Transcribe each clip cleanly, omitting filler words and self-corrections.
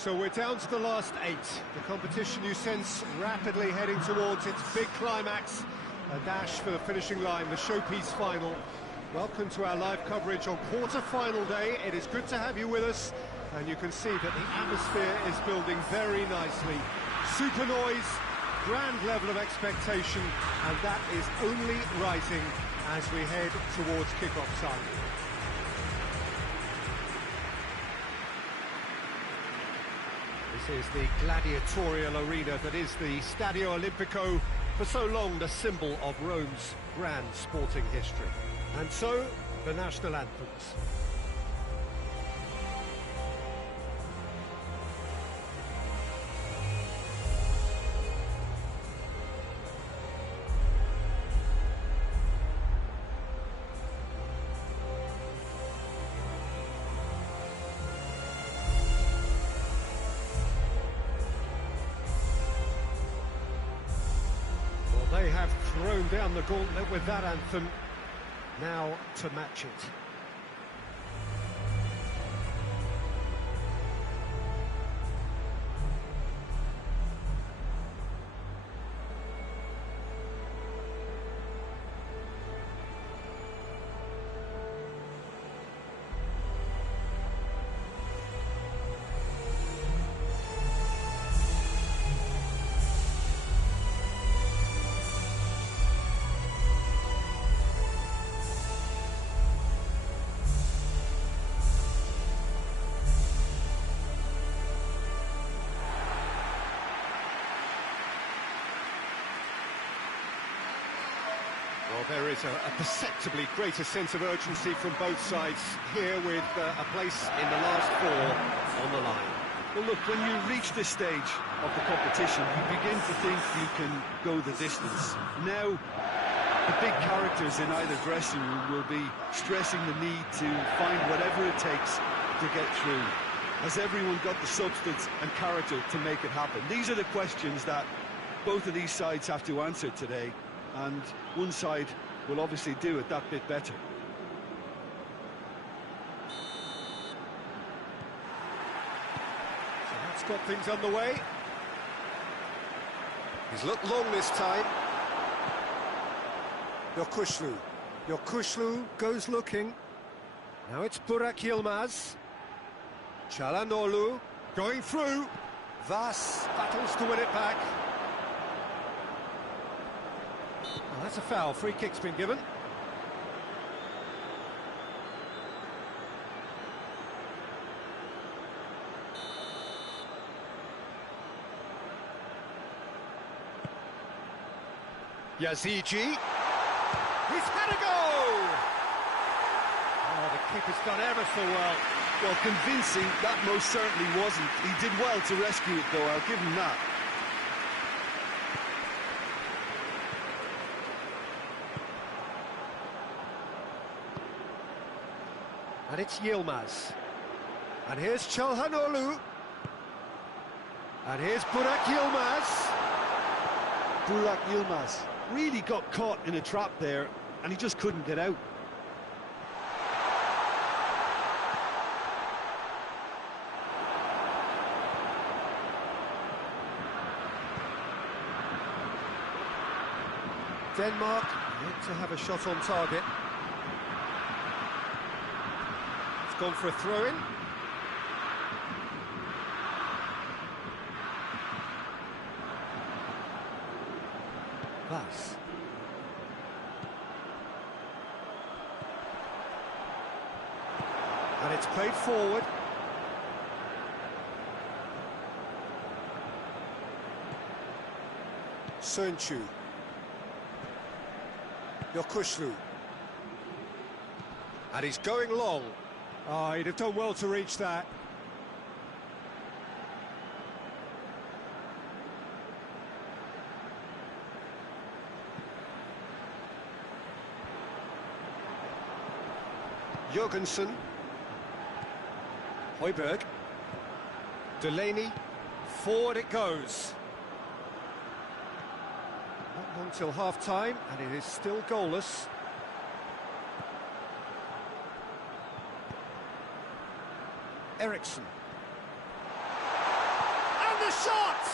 So we're down to the last 8. The competition you sense rapidly heading towards its big climax. A dash for the finishing line, the showpiece final. Welcome to our live coverage on quarter-final day. It is good to have you with us, and you can see that the atmosphere is building very nicely. Super noise, grand level of expectation, and that is only rising as we head towards kick-off time. This is the gladiatorial arena that is the Stadio Olimpico, for so long the symbol of Rome's grand sporting history. And so, the national anthems. They have thrown down the gauntlet with that anthem. Now to match it. Well, there is a perceptibly greater sense of urgency from both sides here, with a place in the last 4 on the line. Well, look, when you reach this stage of the competition, you begin to think you can go the distance. Now, the big characters in either dressing room will be stressing the need to find whatever it takes to get through. Has everyone got the substance and character to make it happen? These are the questions that both of these sides have to answer today, and one side will obviously do it that bit better. So that's got things underway. He's looked long this time. Yokushlu goes looking. Now it's Burak Yilmaz. Çalhanoğlu going through. Vas battles to win it back. Well, that's a foul. Free kick's been given. Yazici. He's had a go! Oh, the keeper's done ever so well. Well, convincing, that most certainly wasn't. He did well to rescue it, though. I'll give him that. And it's Yilmaz. And here's Çalhanoğlu. And here's Burak Yilmaz. Burak Yilmaz really got caught in a trap there, and he just couldn't get out. Denmark yet to have a shot on target. It's gone for a throw-in. Vas. And it's played forward. Sönçü. Yokushlu. And he's going long. Oh, he'd have done well to reach that. Jurgensen. Højbjerg. Delaney. Forward it goes. Not long till half-time, and it is still goalless. Eriksson. the shot!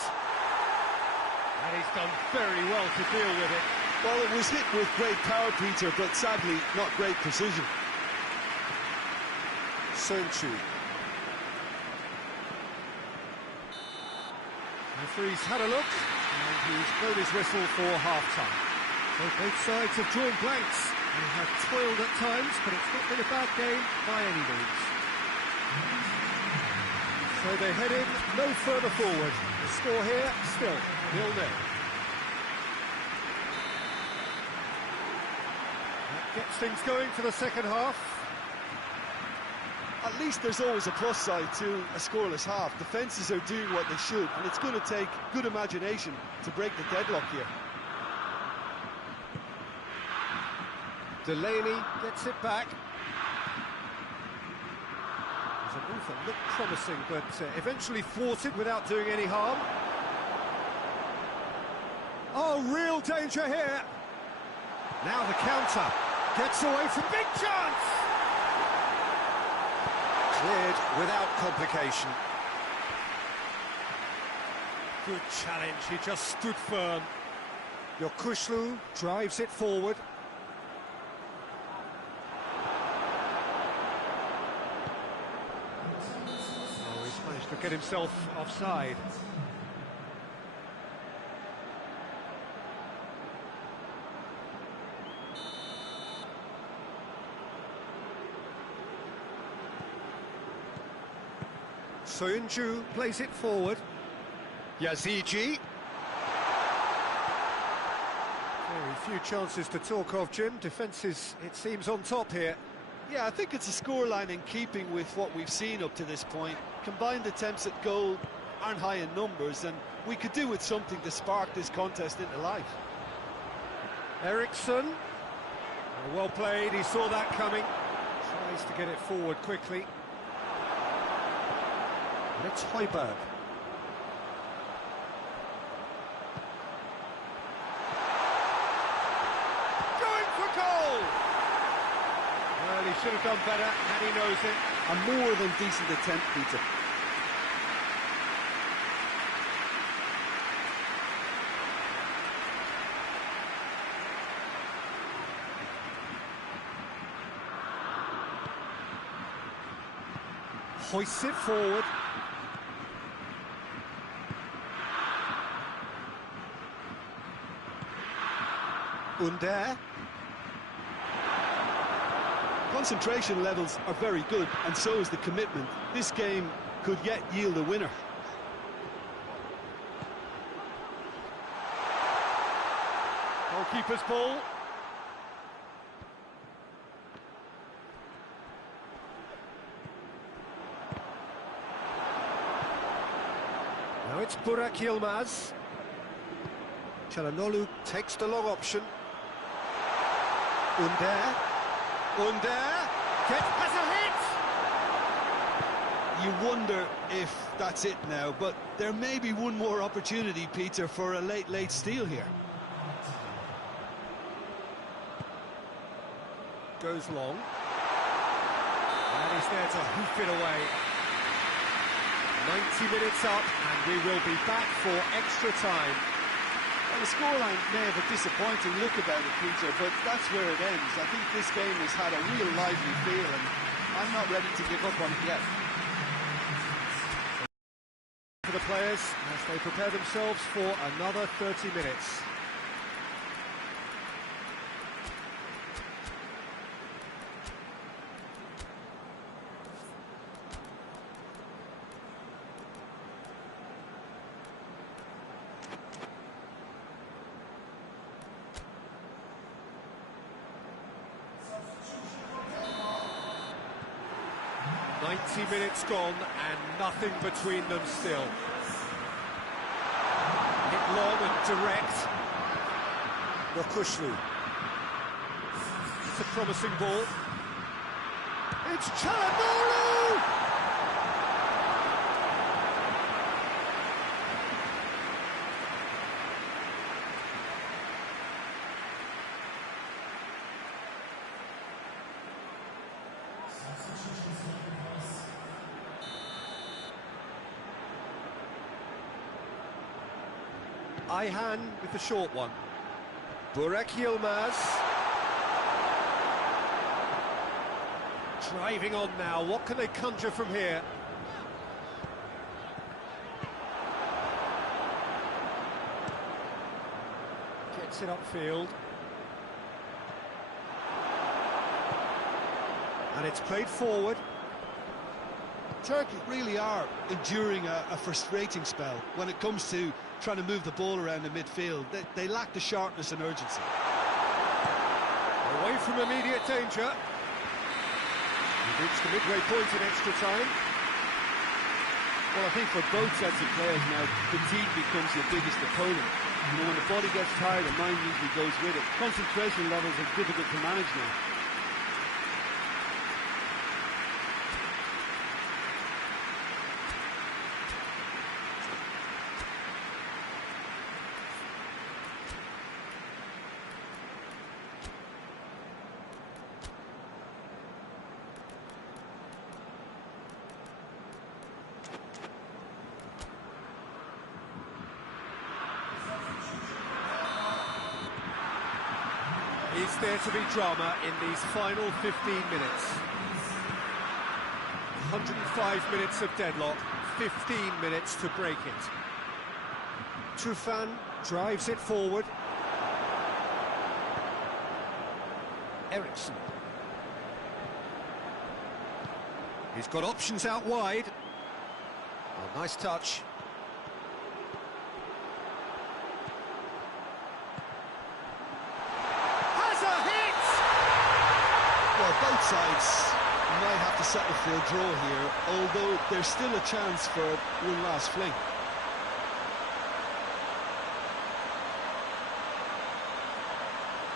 And he's done very well to deal with it. Well, it was hit with great power, Peter, but sadly not great precision. Sonchu. Referee's had a look, and he's blown his whistle for half-time. So both sides have drawn blanks. They have toiled at times, but it's not been a bad game by any means. So they head in no further forward. The score here, still 0-0. That gets things going for the second half. At least there's always a plus side to a scoreless half. Defences are doing what they should, and it's going to take good imagination to break the deadlock here. Delaney gets it back. There's a move that looked promising, but eventually thwarted without doing any harm. Oh, real danger here. Now the counter. Gets away from big chance. Cleared without complication. Good challenge, he just stood firm. Yokushlu drives it forward. Oh, he's managed to get himself offside. Soyuncu plays it forward. Yazigi. Very few chances to talk of, Jim. Defence is, it seems, on top here. Yeah, I think it's a scoreline in keeping with what we've seen up to this point. Combined attempts at goal aren't high in numbers, and we could do with something to spark this contest into life. Eriksson. Well played, he saw that coming. Tries to get it forward quickly. And it's Højbjerg. Going for goal! Well, he should have done better, and he knows it. A more than decent attempt, Peter. Hoists it forward. Under. Concentration levels are very good, and so is the commitment. This game could yet yield a winner. Goalkeeper's ball. Now it's Burak Yilmaz. Çalhanoğlu takes the long option. Under. Has a hit! You wonder if that's it now, but there may be one more opportunity, Peter, for a late steal here. Goes long. And he's there to hoof it away. 90 minutes up, and we will be back for extra time. Well, the scoreline may have a disappointing look about it, Peter, but that's where it ends. I think this game has had a real lively feel, and I'm not ready to give up on it yet. For the players, as they prepare themselves for another 30 minutes. Minutes gone and nothing between them still. Hit long and direct. Yokushlu. It's a promising ball. It's Çalhanoğlu! Ayhan with the short one. Burak Yilmaz. Driving on now, what can they conjure from here? Gets it upfield. And it's played forward. Turkey really are enduring a frustrating spell when it comes to trying to move the ball around the midfield. They lack the sharpness and urgency. Away from immediate danger. We've reached the midway point in extra time. Well, I think for both sets of players now, fatigue becomes your biggest opponent. You know, when the body gets tired, the mind usually goes with it. Concentration levels are difficult to manage now. Is there to be drama in these final 15 minutes? 105 minutes of deadlock, 15 minutes to break it. Tufan drives it forward. Eriksson. He's got options out wide. Oh, nice touch. Both sides might have to settle for a draw here, although there's still a chance for one last fling.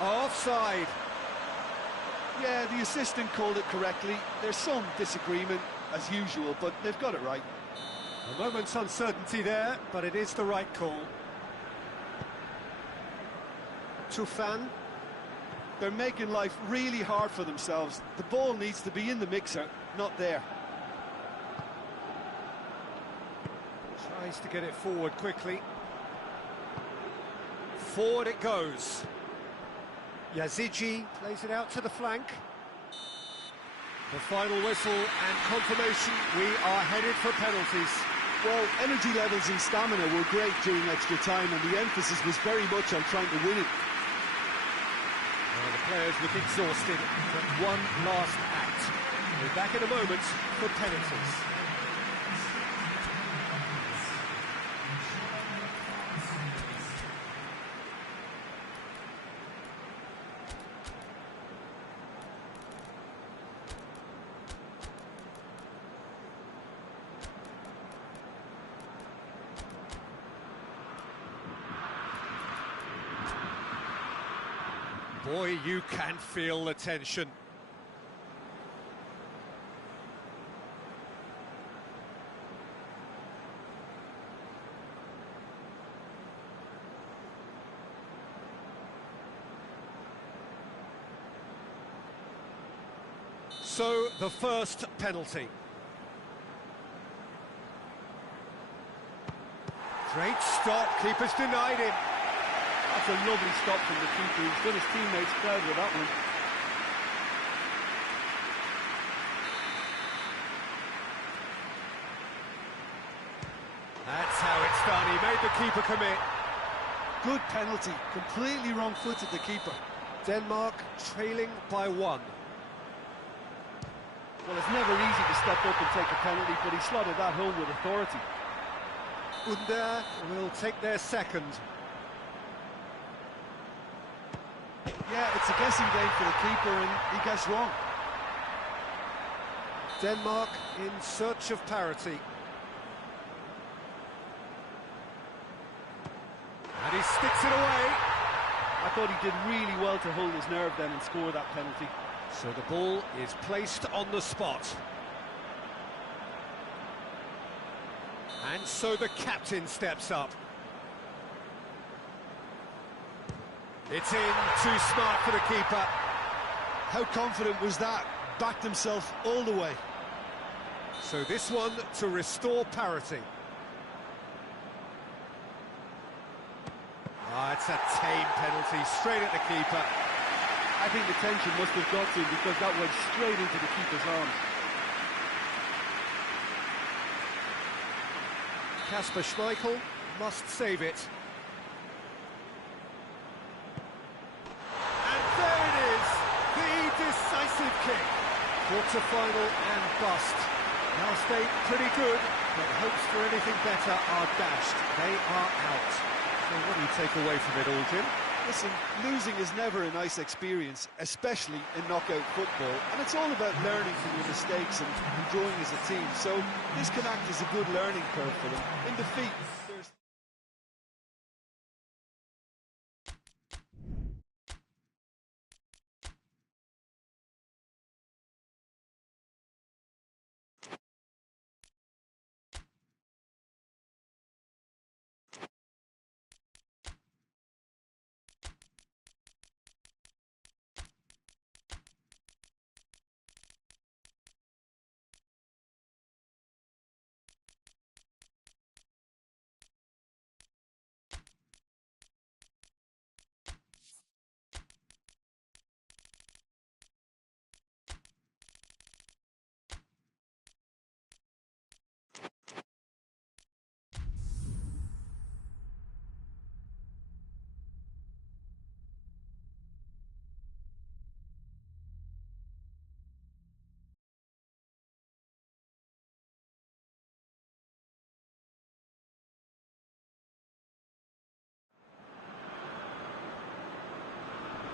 Offside. Yeah, the assistant called it correctly. There's some disagreement, as usual, but they've got it right. A moment's uncertainty there, but it is the right call. Tufan. They're making life really hard for themselves. The ball needs to be in the mixer, not there. Tries to get it forward quickly. Forward it goes. Yazigi plays it out to the flank. The final whistle and confirmation, we are headed for penalties. Well, energy levels and stamina were great during extra time, and the emphasis was very much on trying to win it. Well, the players look exhausted, but one last act. We're back in a moment for penalties. Boy, you can feel the tension. So, the first penalty. Great stop, keeper's denied him. That's a lovely stop from the keeper. He's done his teammates proud with that one. That's how it's done. He made the keeper commit. Good penalty. Completely wrong-footed, the keeper. Denmark trailing by 1. Well, it's never easy to step up and take a penalty, but he slotted that home with authority. Under will take their second. Yeah, it's a guessing game for the keeper, and he gets wrong. Denmark in search of parity. And he sticks it away. I thought he did really well to hold his nerve then and score that penalty. So the ball is placed on the spot. And so the captain steps up. It's in, too smart for the keeper. How confident was that? Backed himself all the way. So this one to restore parity. It's a tame penalty, straight at the keeper. I think the tension must have got to him because that went straight into the keeper's arms. Kasper Schmeichel must save it. And there it is, the decisive kick. Quarter-final and bust. Last 8 pretty good, but hopes for anything better are dashed. They are out. So what do you take away from it all, Jim? Listen, losing is never a nice experience, especially in knockout football, and it's all about learning from your mistakes and growing as a team, so this can act as a good learning curve for them. In defeat, there's...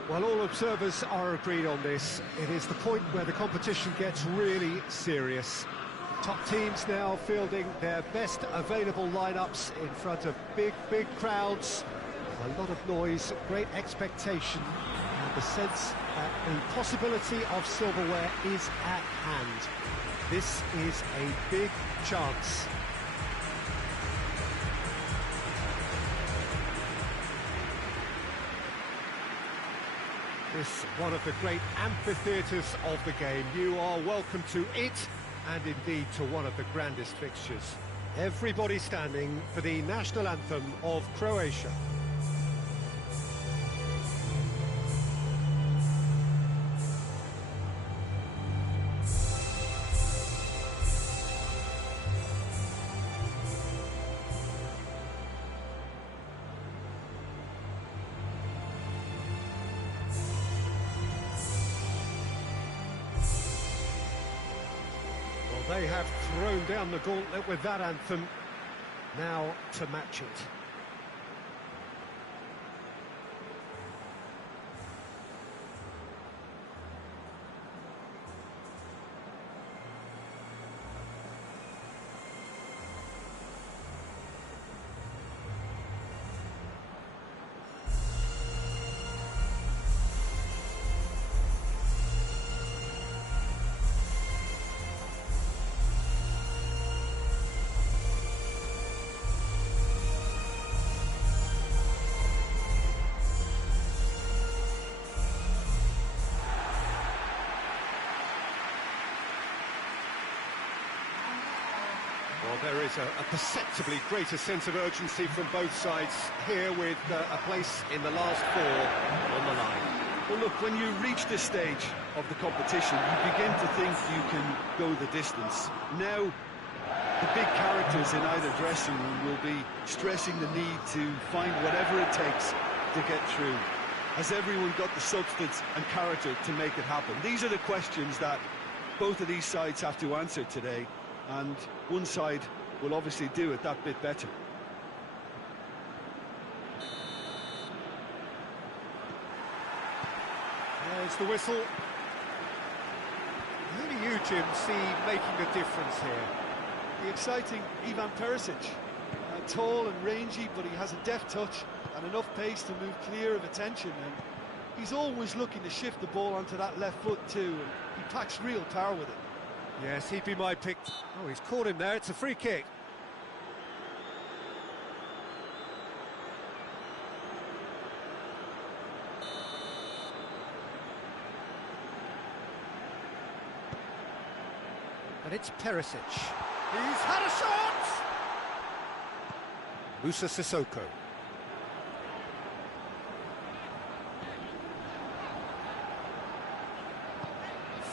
Well, all observers are agreed on this. It is the point where the competition gets really serious. Top teams now fielding their best available lineups in front of big crowds. A lot of noise, great expectation, and the sense that the possibility of silverware is at hand. This is a big chance. This one of the great amphitheatres of the game. You are welcome to it, and indeed to one of the grandest fixtures. Everybody standing for the national anthem of Croatia. They have thrown down the gauntlet with that anthem. Now to match it. Well, there is a perceptibly greater sense of urgency from both sides here with a place in the last 4 on the line. Well, look, when you reach this stage of the competition, you begin to think you can go the distance. Now, the big characters in either dressing room will be stressing the need to find whatever it takes to get through. Has everyone got the substance and character to make it happen? These are the questions that both of these sides have to answer today, and one side will obviously do it that bit better. There's the whistle. Who do you, Jim, see making the difference here? The exciting Ivan Perisic. Tall and rangy, but he has a deft touch and enough pace to move clear of attention, and he's always looking to shift the ball onto that left foot too, and he packs real power with it. Yes, he'd be my pick. Oh, he's caught him there. It's a free kick. And it's Perisic. He's had a shot! Musa Sissoko.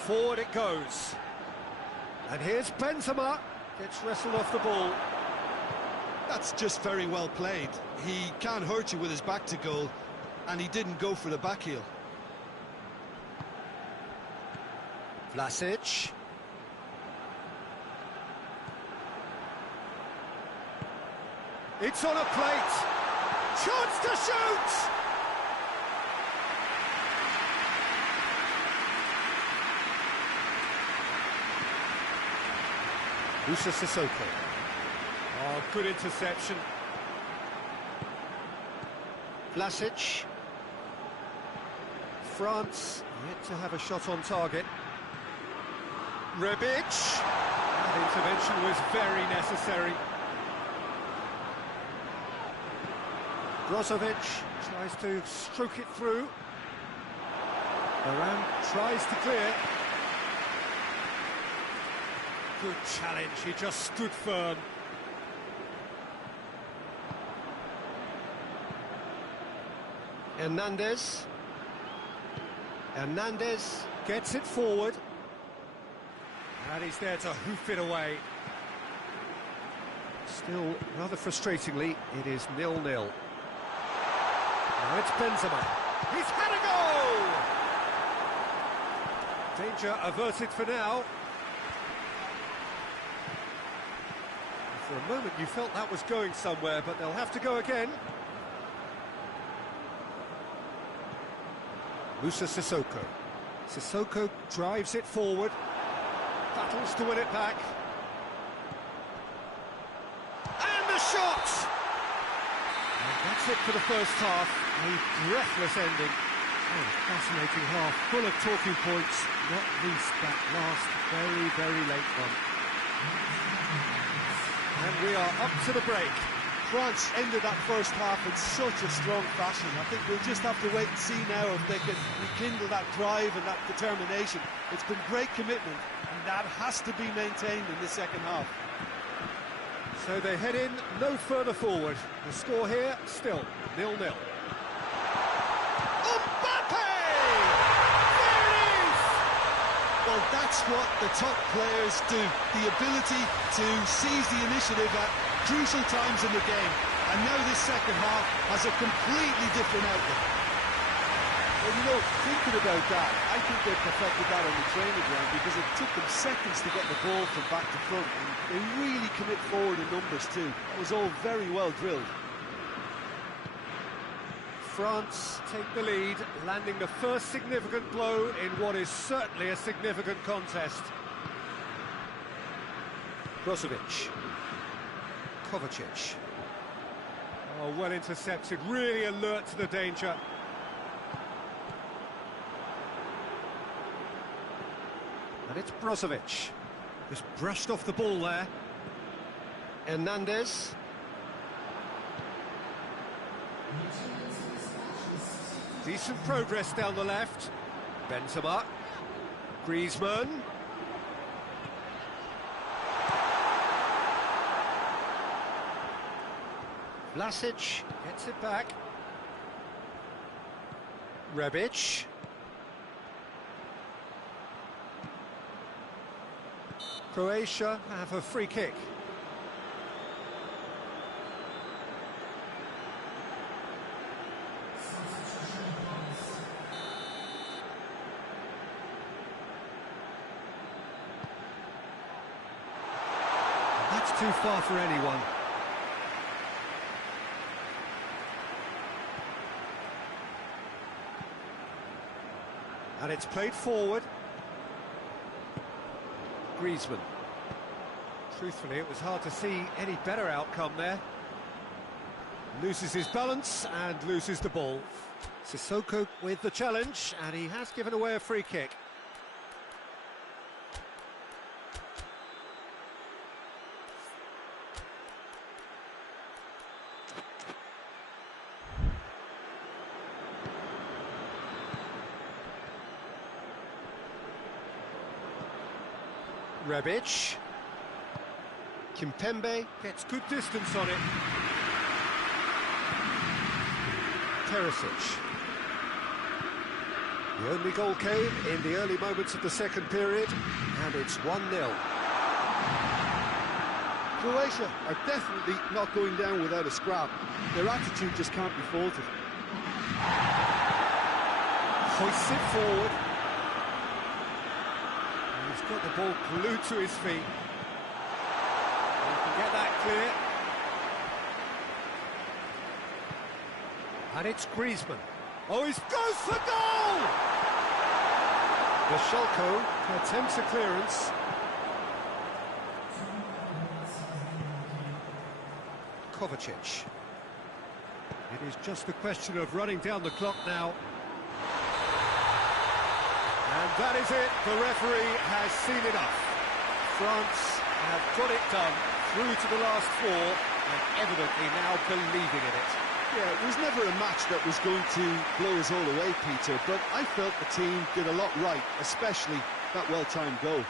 Forward it goes. And here's Benzema. Gets wrestled off the ball. That's just very well played. He can't hurt you with his back to goal, and he didn't go for the back heel. Vlasic. It's on a plate. Chance to shoot! Musa Sissoko. Oh, good interception. Vlasic. France yet to have a shot on target. Rebic. That intervention was very necessary. Brozovic tries to stroke it through. Varane tries to clear. Good challenge, he just stood firm. Hernandez. Hernandez gets it forward. And he's there to hoof it away. Still, rather frustratingly, it is 0-0. Now it's Benzema. He's had a goal! Danger averted for now. For a moment you felt that was going somewhere, but they'll have to go again. Musa Sissoko. Sissoko drives it forward. Battles to win it back. And the shot! And that's it for the first half. A breathless ending. Oh, fascinating half, full of talking points, not least that last very, very late one. And we are up to the break. France ended that first half in such a strong fashion. I think we'll just have to wait and see now if they can rekindle that drive and that determination. It's been great commitment, and that has to be maintained in the second half. So they head in no further forward. The score here, still 0-0. Mbappe! There it is! Well, that's what the top players do. The ability to seize the initiative at crucial times in the game. And now this second half has a completely different outlook. Well, you know, thinking about that, I think they perfected that on the training ground because it took them seconds to get the ball from back to front. And they really commit forward in numbers too. That was all very well drilled. France take the lead, landing the first significant blow in what is certainly a significant contest. Brozovic. Kovacic. Oh, well intercepted, really alert to the danger. And it's Brozovic. Just brushed off the ball there. Hernandez. Decent progress down the left. Benzema. Griezmann. Vlasic gets it back. Rebic. Croatia have a free kick. That's too far for anyone. And it's played forward. Griezmann. Truthfully, it was hard to see any better outcome there. Loses his balance and loses the ball. Sissoko with the challenge, and he has given away a free kick. Rebic. Kimpembe gets good distance on it. Teresic. The only goal came in the early moments of the second period, and it's 1-0. Croatia are definitely not going down without a scrap. Their attitude just can't be faulted. Hoists it forward. And he's got the ball glued to his feet. He can get that clear. And it's Griezmann. Oh, he goes for goal! The Schalke attempts a clearance. Kovacic. It is just a question of running down the clock now. And that is it. The referee has seen enough. France have got it done through to the last four and evidently now believing in it. Yeah, it was never a match that was going to blow us all away, Peter, but I felt the team did a lot right, especially that well-timed goal.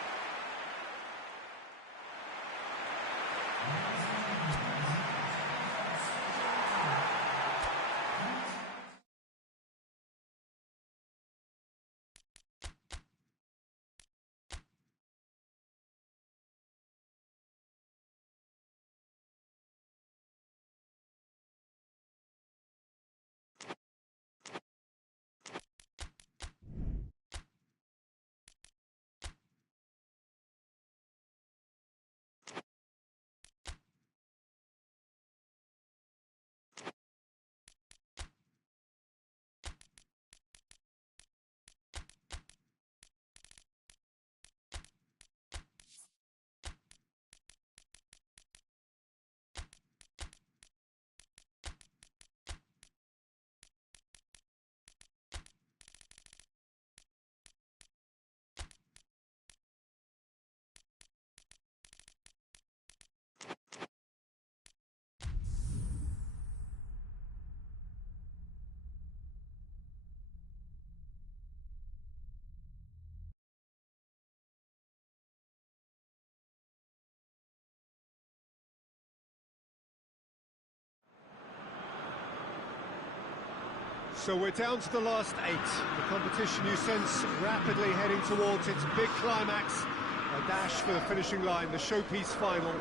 So we're down to the last 8. The competition, you sense, rapidly heading towards its big climax. A dash for the finishing line, the showpiece final.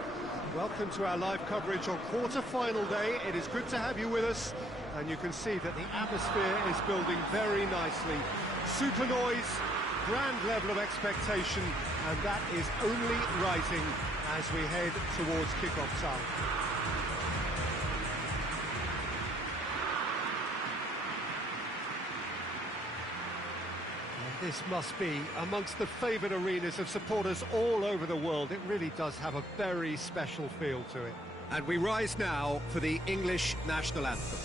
Welcome to our live coverage on quarter-final day. It is good to have you with us, and you can see that the atmosphere is building very nicely. Super noise, grand level of expectation, and that is only rising as we head towards kick-off time. This must be amongst the favoured arenas of supporters all over the world. It really does have a very special feel to it. And we rise now for the English national anthem.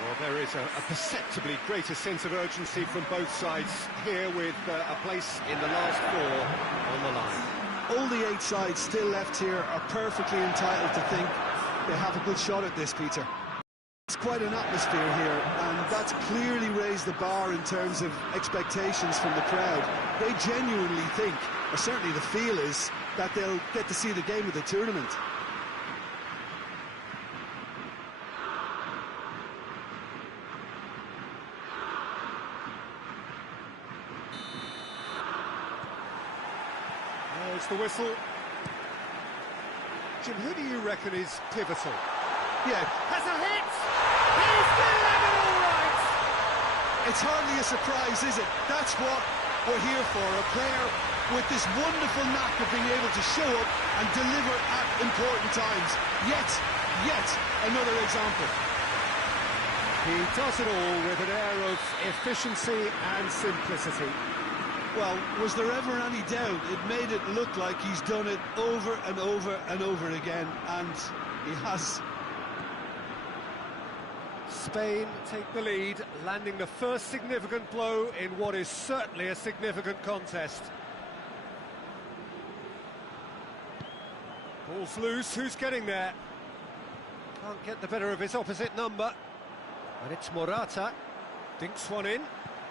Well, there is a perceptibly greater sense of urgency from both sides here with a place in the last four on the line. All the 8 sides still left here are perfectly entitled to think they have a good shot at this, Peter. It's quite an atmosphere here, and that's clearly raised the bar in terms of expectations from the crowd. They genuinely think, or certainly the feel is, that they'll get to see the game of the tournament. There's the whistle. Jim, who do you reckon is pivotal? Yeah. Has a hit! He's delivered all right! It's hardly a surprise, is it? That's what we're here for, a player with this wonderful knack of being able to show up and deliver at important times. Yet another example. He does it all with an air of efficiency and simplicity. Well, was there ever any doubt? It made it look like he's done it over and over and over again, and he has. Spain take the lead, landing the first significant blow in what is certainly a significant contest. Ball's loose, who's getting there? Can't get the better of his opposite number. And it's Morata. Dinks one in.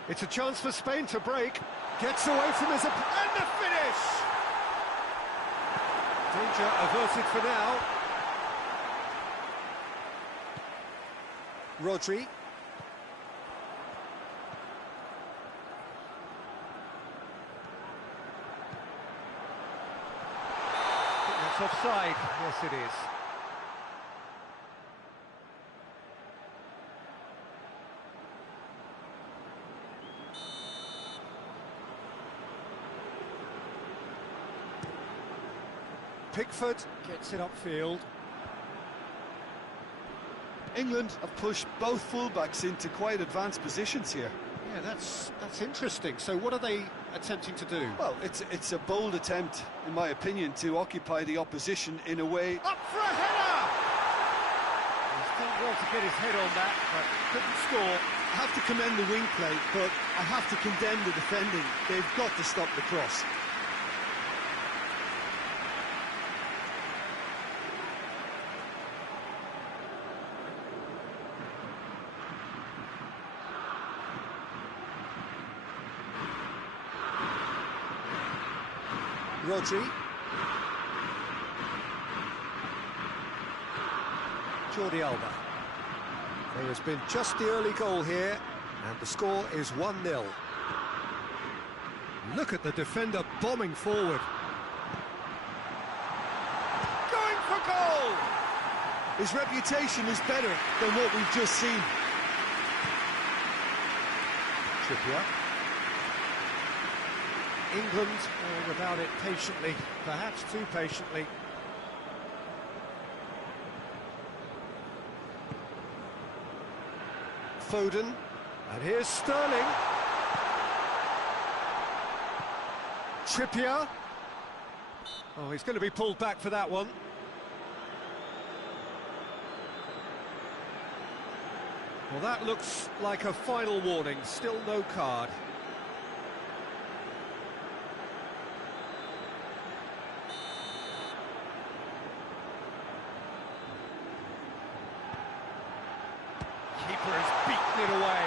It's a chance for Spain to break. Gets away from his opponent. And the finish! Danger averted for now. Rodri. That's offside. Yes, it is. Pickford gets it upfield. England have pushed both fullbacks into quite advanced positions here. Yeah, that's interesting. So what are they attempting to do? Well, it's a bold attempt, in my opinion, to occupy the opposition in a way... Up for a header! He's done well to get his head on that, but couldn't score. I have to commend the wing play, but I have to condemn the defending. They've got to stop the cross. Rodri. Jordi Alba. There has been just the early goal here, and the score is 1-0. Look at the defender bombing forward. Going for goal! His reputation is better than what we've just seen. Trippier. England going about it patiently, perhaps too patiently. Foden, and here's Sterling. Trippier. Oh, he's going to be pulled back for that one. Well, that looks like a final warning, still no card. Keeper has beaten it away.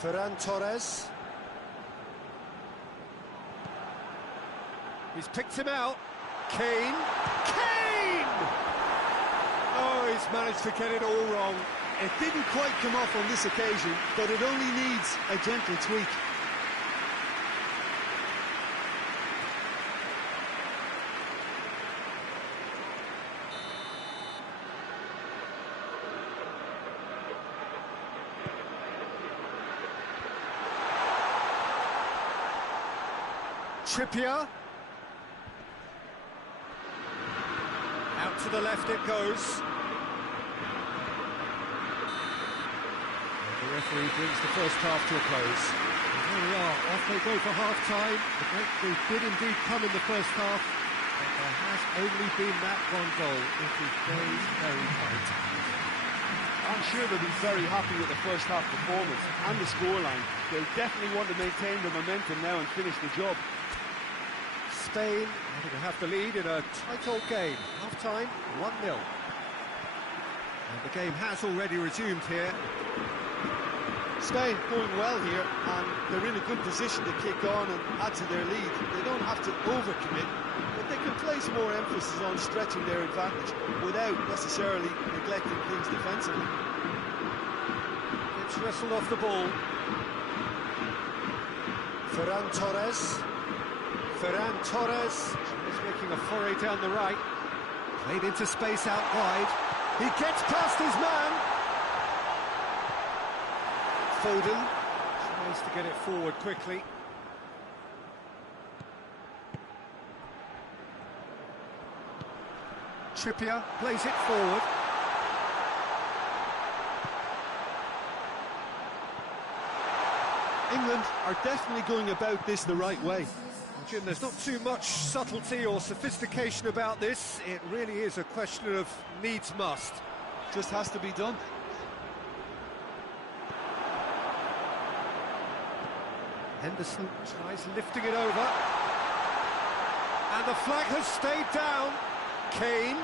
Ferran Torres. He's picked him out. Kane. Kane! Oh, he's managed to get it all wrong. It didn't quite come off on this occasion, but it only needs a gentle tweak. Trippier. Out to the left it goes. The referee brings the first half to a close. And here we are, off they go for half-time. The breakthrough did indeed come in the first half, but there has only been that one goal. It is very, very tight. I'm sure they'll be very happy with the first half performance and the scoreline. They'll definitely want to maintain the momentum now and finish the job. Spain having to have the lead in a tight old game. Half-time, 1-0. And the game has already resumed here. Spain going well here, and they're in a good position to kick on and add to their lead. They don't have to overcommit, but they can place more emphasis on stretching their advantage without necessarily neglecting things defensively. It's wrestled off the ball. Ferran Torres. Ferran Torres is making a foray down the right. Played into space out wide. He gets past his man. Foden tries to get it forward quickly. Trippier plays it forward. England are definitely going about this the right way. Jim, there's not too much subtlety or sophistication about this. It really is a question of needs must. Just has to be done. Henderson tries lifting it over. And the flag has stayed down. Kane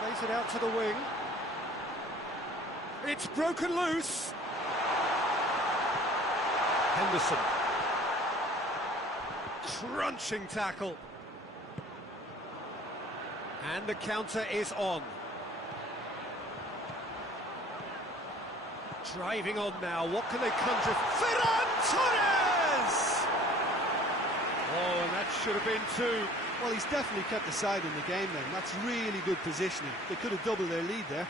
plays it out to the wing. It's broken loose. Henderson. Crunching tackle. And the counter is on. Driving on now, what can they conjure? Ferran Torres! Oh, and that should have been two. Well, he's definitely kept the side in the game then. That's really good positioning. They could have doubled their lead there.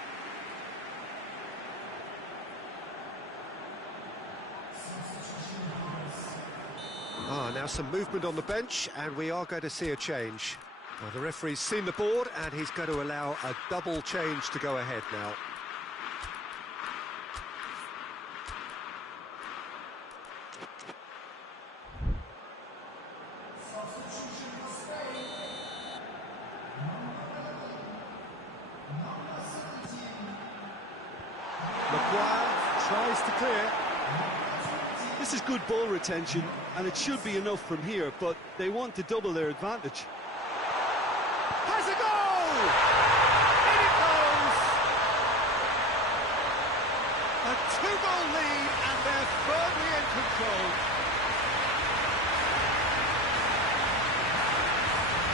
Now some movement on the bench, and we are going to see a change. Well, the referee's seen the board, and he's going to allow a double change to go ahead now. Maguire tries to clear. This is good ball retention, and it should be enough from here, but they want to double their advantage. Has a goal! In it goes! A two-goal lead, and they're firmly in control.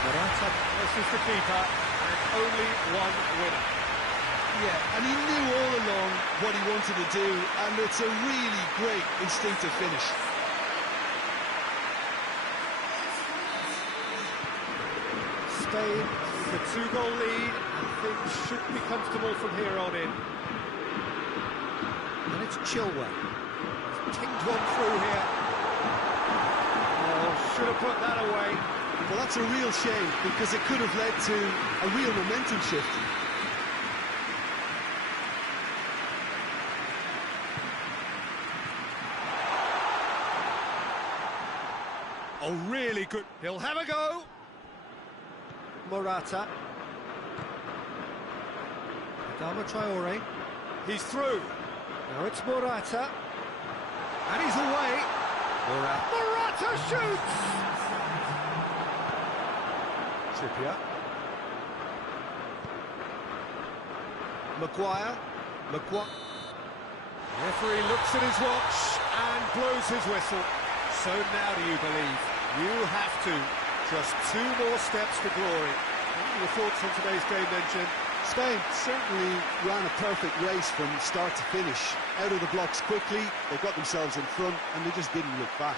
Morata versus the keeper, and only one winner. Yeah, and he knew all along what he wanted to do, and it's a really great instinctive finish. Spain with a two-goal lead, and things should be comfortable from here on in. And it's Chilwell. Pinged one through here. Oh, should have put that away. Well, that's a real shame, because it could have led to a real momentum shift. Oh, really good. He'll have a go. Morata. Adama Traore. He's through. Now it's Morata. And he's away. Morata shoots! Trippier. Maguire. Referee looks at his watch and blows his whistle. So now do you believe? You have to. Just two more steps to glory. What are your thoughts on today's game then, Jim? Spain certainly ran a perfect race from start to finish. Out of the blocks quickly, they got themselves in front, and they just didn't look back.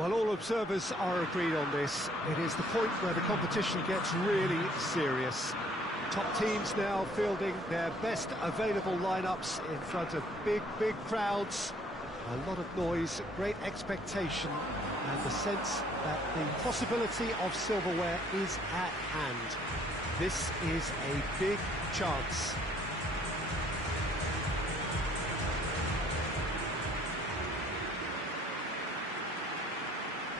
Well, all observers are agreed on this. It is the point where the competition gets really serious. Top teams now fielding their best available lineups in front of big crowds. A lot of noise, great expectation, and the sense that the possibility of silverware is at hand. This is a big chance.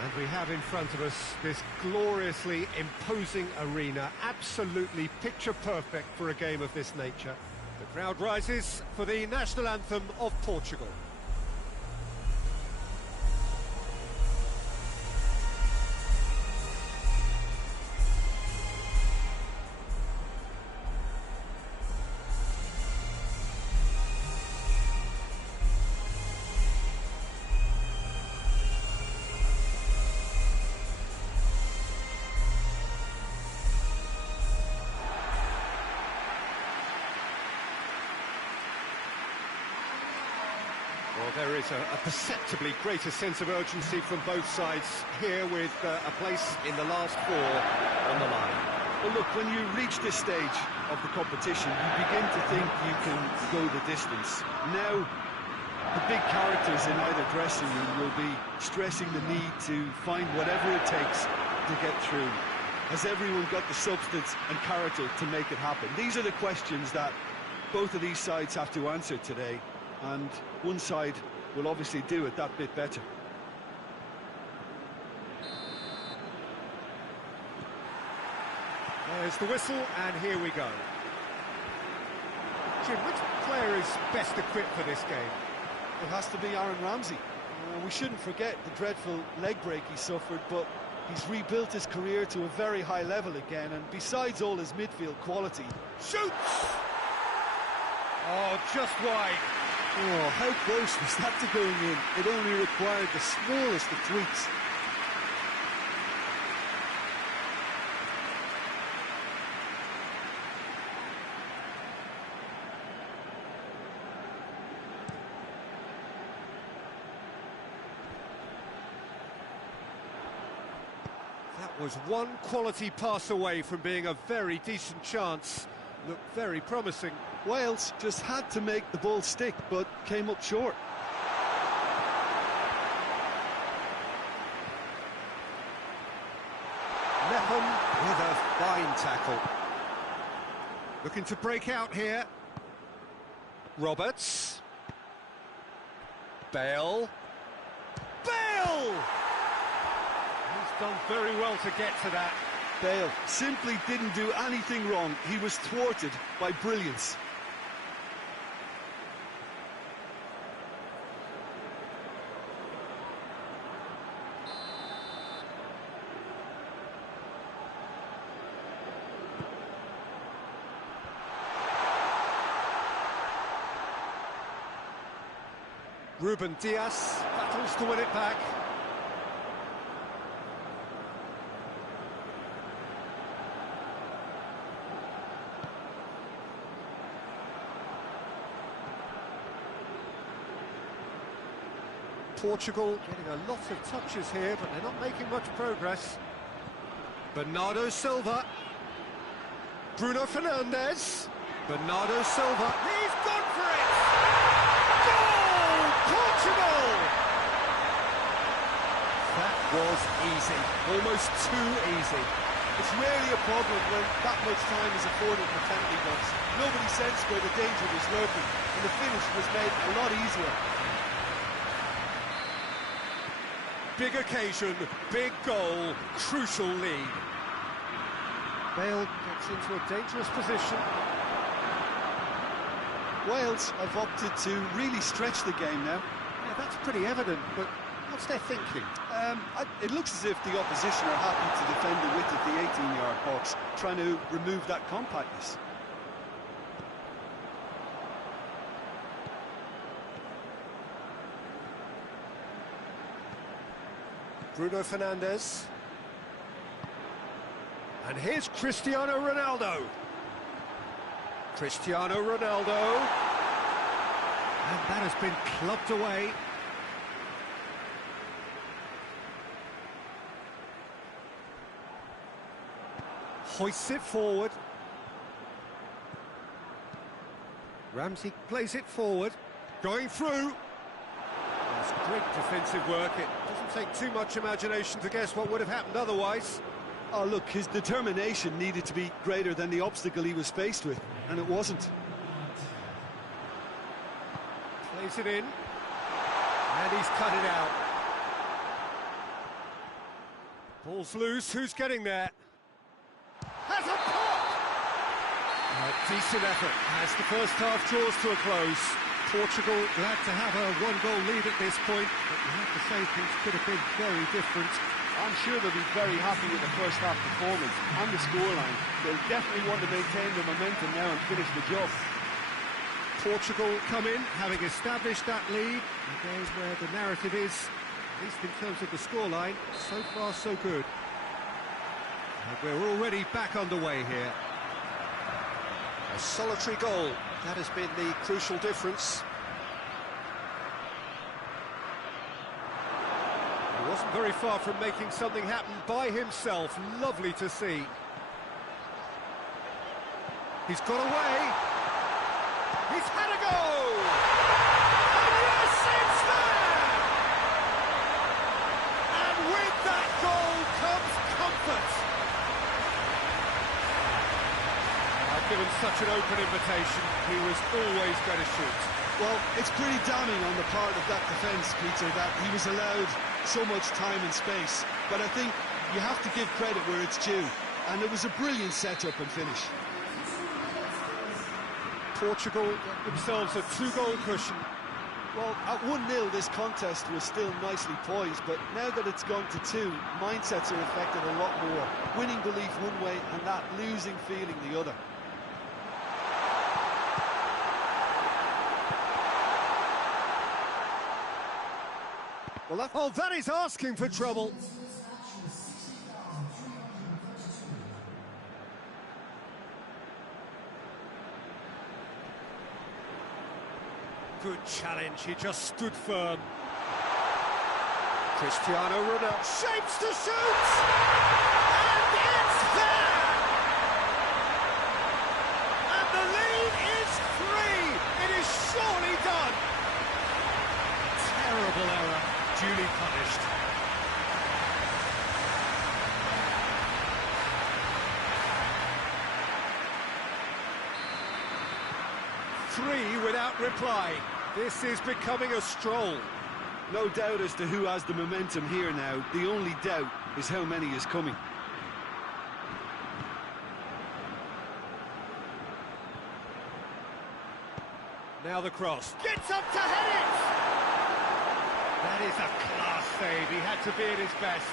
And we have in front of us this gloriously imposing arena, absolutely picture perfect for a game of this nature. The crowd rises for the national anthem of Portugal. Well, there is a perceptibly greater sense of urgency from both sides here, with a place in the last four on the line. Well, look, when you reach this stage of the competition, you begin to think you can go the distance. Now, the big characters in either dressing room will be stressing the need to find whatever it takes to get through. Has everyone got the substance and character to make it happen? These are the questions that both of these sides have to answer today, and one side will obviously do it that bit better. There's the whistle, and here we go. Jim, which player is best equipped for this game? It has to be Aaron Ramsey. We shouldn't forget the dreadful leg break he suffered, but he's rebuilt his career to a very high level again, and besides all his midfield quality... Shoots! Oh, just wide. Oh, how close was that to going in? It only required the smallest of tweaks. That was one quality pass away from being a very decent chance. Looked very promising. Wales just had to make the ball stick, but came up short. Mepham with a fine tackle. Looking to break out here. Roberts. Bale. Bale! He's done very well to get to that. Bale simply didn't do anything wrong. He was thwarted by brilliance. Ruben Dias battles to win it back. Portugal getting a lot of touches here, but they're not making much progress. Bernardo Silva. Bruno Fernandes. Bernardo Silva. He's gone for it! Goal! Portugal! That was easy. Almost too easy. It's rarely a problem when that much time is afforded in the penalty box. Nobody sensed where the danger was lurking, and the finish was made a lot easier. Big occasion, big goal, crucial lead. Bale gets into a dangerous position. Wales have opted to really stretch the game now. Yeah, that's pretty evident, but what's their thinking? It looks as if the opposition are happy to defend the width of the 18-yard box, trying to remove that compactness. Bruno Fernandes. And here's Cristiano Ronaldo. Cristiano Ronaldo. And that has been clubbed away. hoists it forward. Ramsey plays it forward, going through. That's great defensive work. It doesn't take too much imagination to guess what would have happened otherwise. Oh, look, his determination needed to be greater than the obstacle he was faced with, and it wasn't. Plays it in, and he's cut it out. Ball's loose, who's getting there? Has a pop! A decent effort as the first half draws to a close. Portugal glad to have a one-goal lead at this point, but you have to say things could have been very different. I'm sure they'll be very happy with the first half performance and the scoreline. They'll definitely want to maintain the momentum now and finish the job. Portugal come in, having established that lead, a game where the narrative is, at least in terms of the scoreline, so far so good. And we're already back underway here. A solitary goal, that has been the crucial difference. He wasn't very far from making something happen by himself. Lovely to see. He's got away. He's had a go! And yes, it's there! And with that goal comes comfort. I've given such an open invitation. He was always going to shoot. Well, it's pretty damning on the part of that defence, Peter, that he was allowed so much time and space. But I think you have to give credit where it's due. And it was a brilliant setup and finish. Portugal got themselves a two-goal cushion. Well, at 1-0 this contest was still nicely poised, but now that it's gone to 2, mindsets are affected a lot more. Winning belief one way and that losing feeling the other. Well, that is asking for trouble. Good challenge, he just stood firm. Cristiano Ronaldo shapes to shoot! And it's there! And the lead is 3! It is surely done! Terrible error, duly punished. Three without reply. This is becoming a stroll. No doubt as to who has the momentum here now. The only doubt is how many is coming. Now the cross. Gets up to head it! That is a class save. He had to be at his best.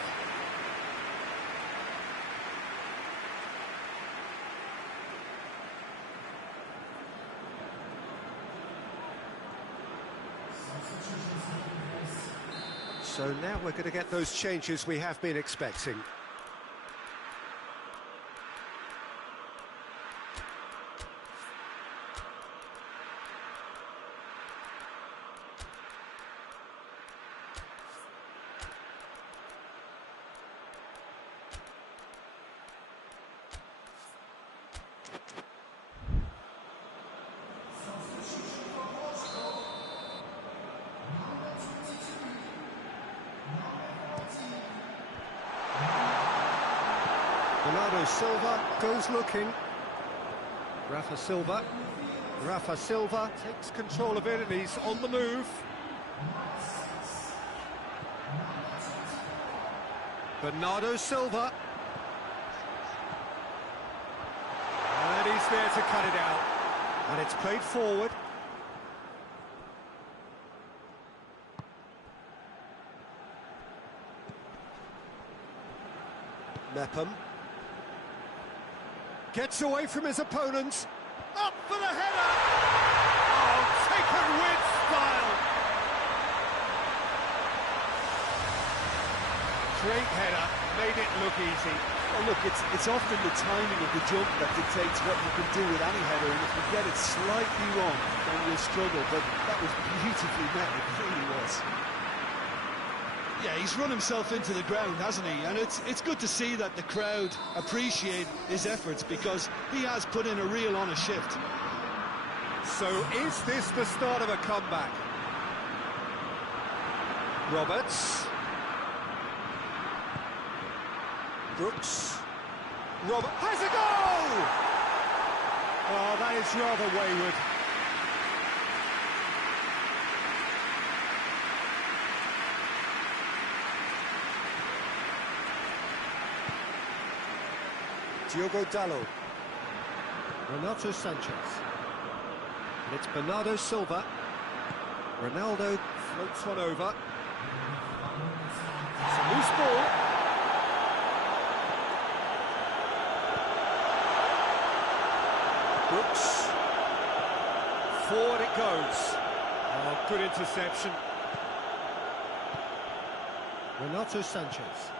So now we're going to get those changes we have been expecting. Bernardo Silva goes looking. Rafa Silva takes control of it and he's on the move. Bernardo Silva. And he's there to cut it out. And it's played forward. Mepham. Gets away from his opponents. Up for the header! Oh, taken with style! Great header, made it look easy. Well, look, it's often the timing of the jump that dictates what you can do with any header, and if you get it slightly wrong, then you'll struggle, but that was beautifully met, it really was. Yeah, he's run himself into the ground, hasn't he? And it's good to see that the crowd appreciate his efforts, because he has put in a real honest shift. So is this the start of a comeback? Roberts. Brooks. Robert has a goal! Oh, that is rather wayward. Diogo Dalot. Renato Sanchez. And it's Bernardo Silva. Ronaldo floats one over. It's a loose ball. Brooks. Forward it goes. Oh, good interception. Renato Sanchez.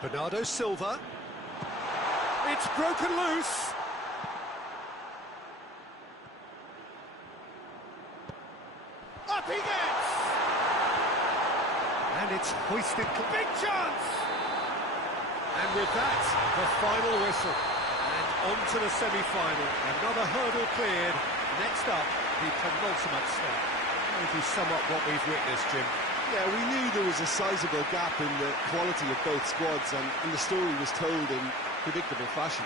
Bernardo Silva. It's broken loose. Up he gets! And it's hoisted. Big chance! And with that, the final whistle. And on to the semi-final. Another hurdle cleared. Next up, the penultimate step. Maybe sum up what we've witnessed, Jim. Yeah, we knew there was a sizable gap in the quality of both squads, and the story was told in predictable fashion.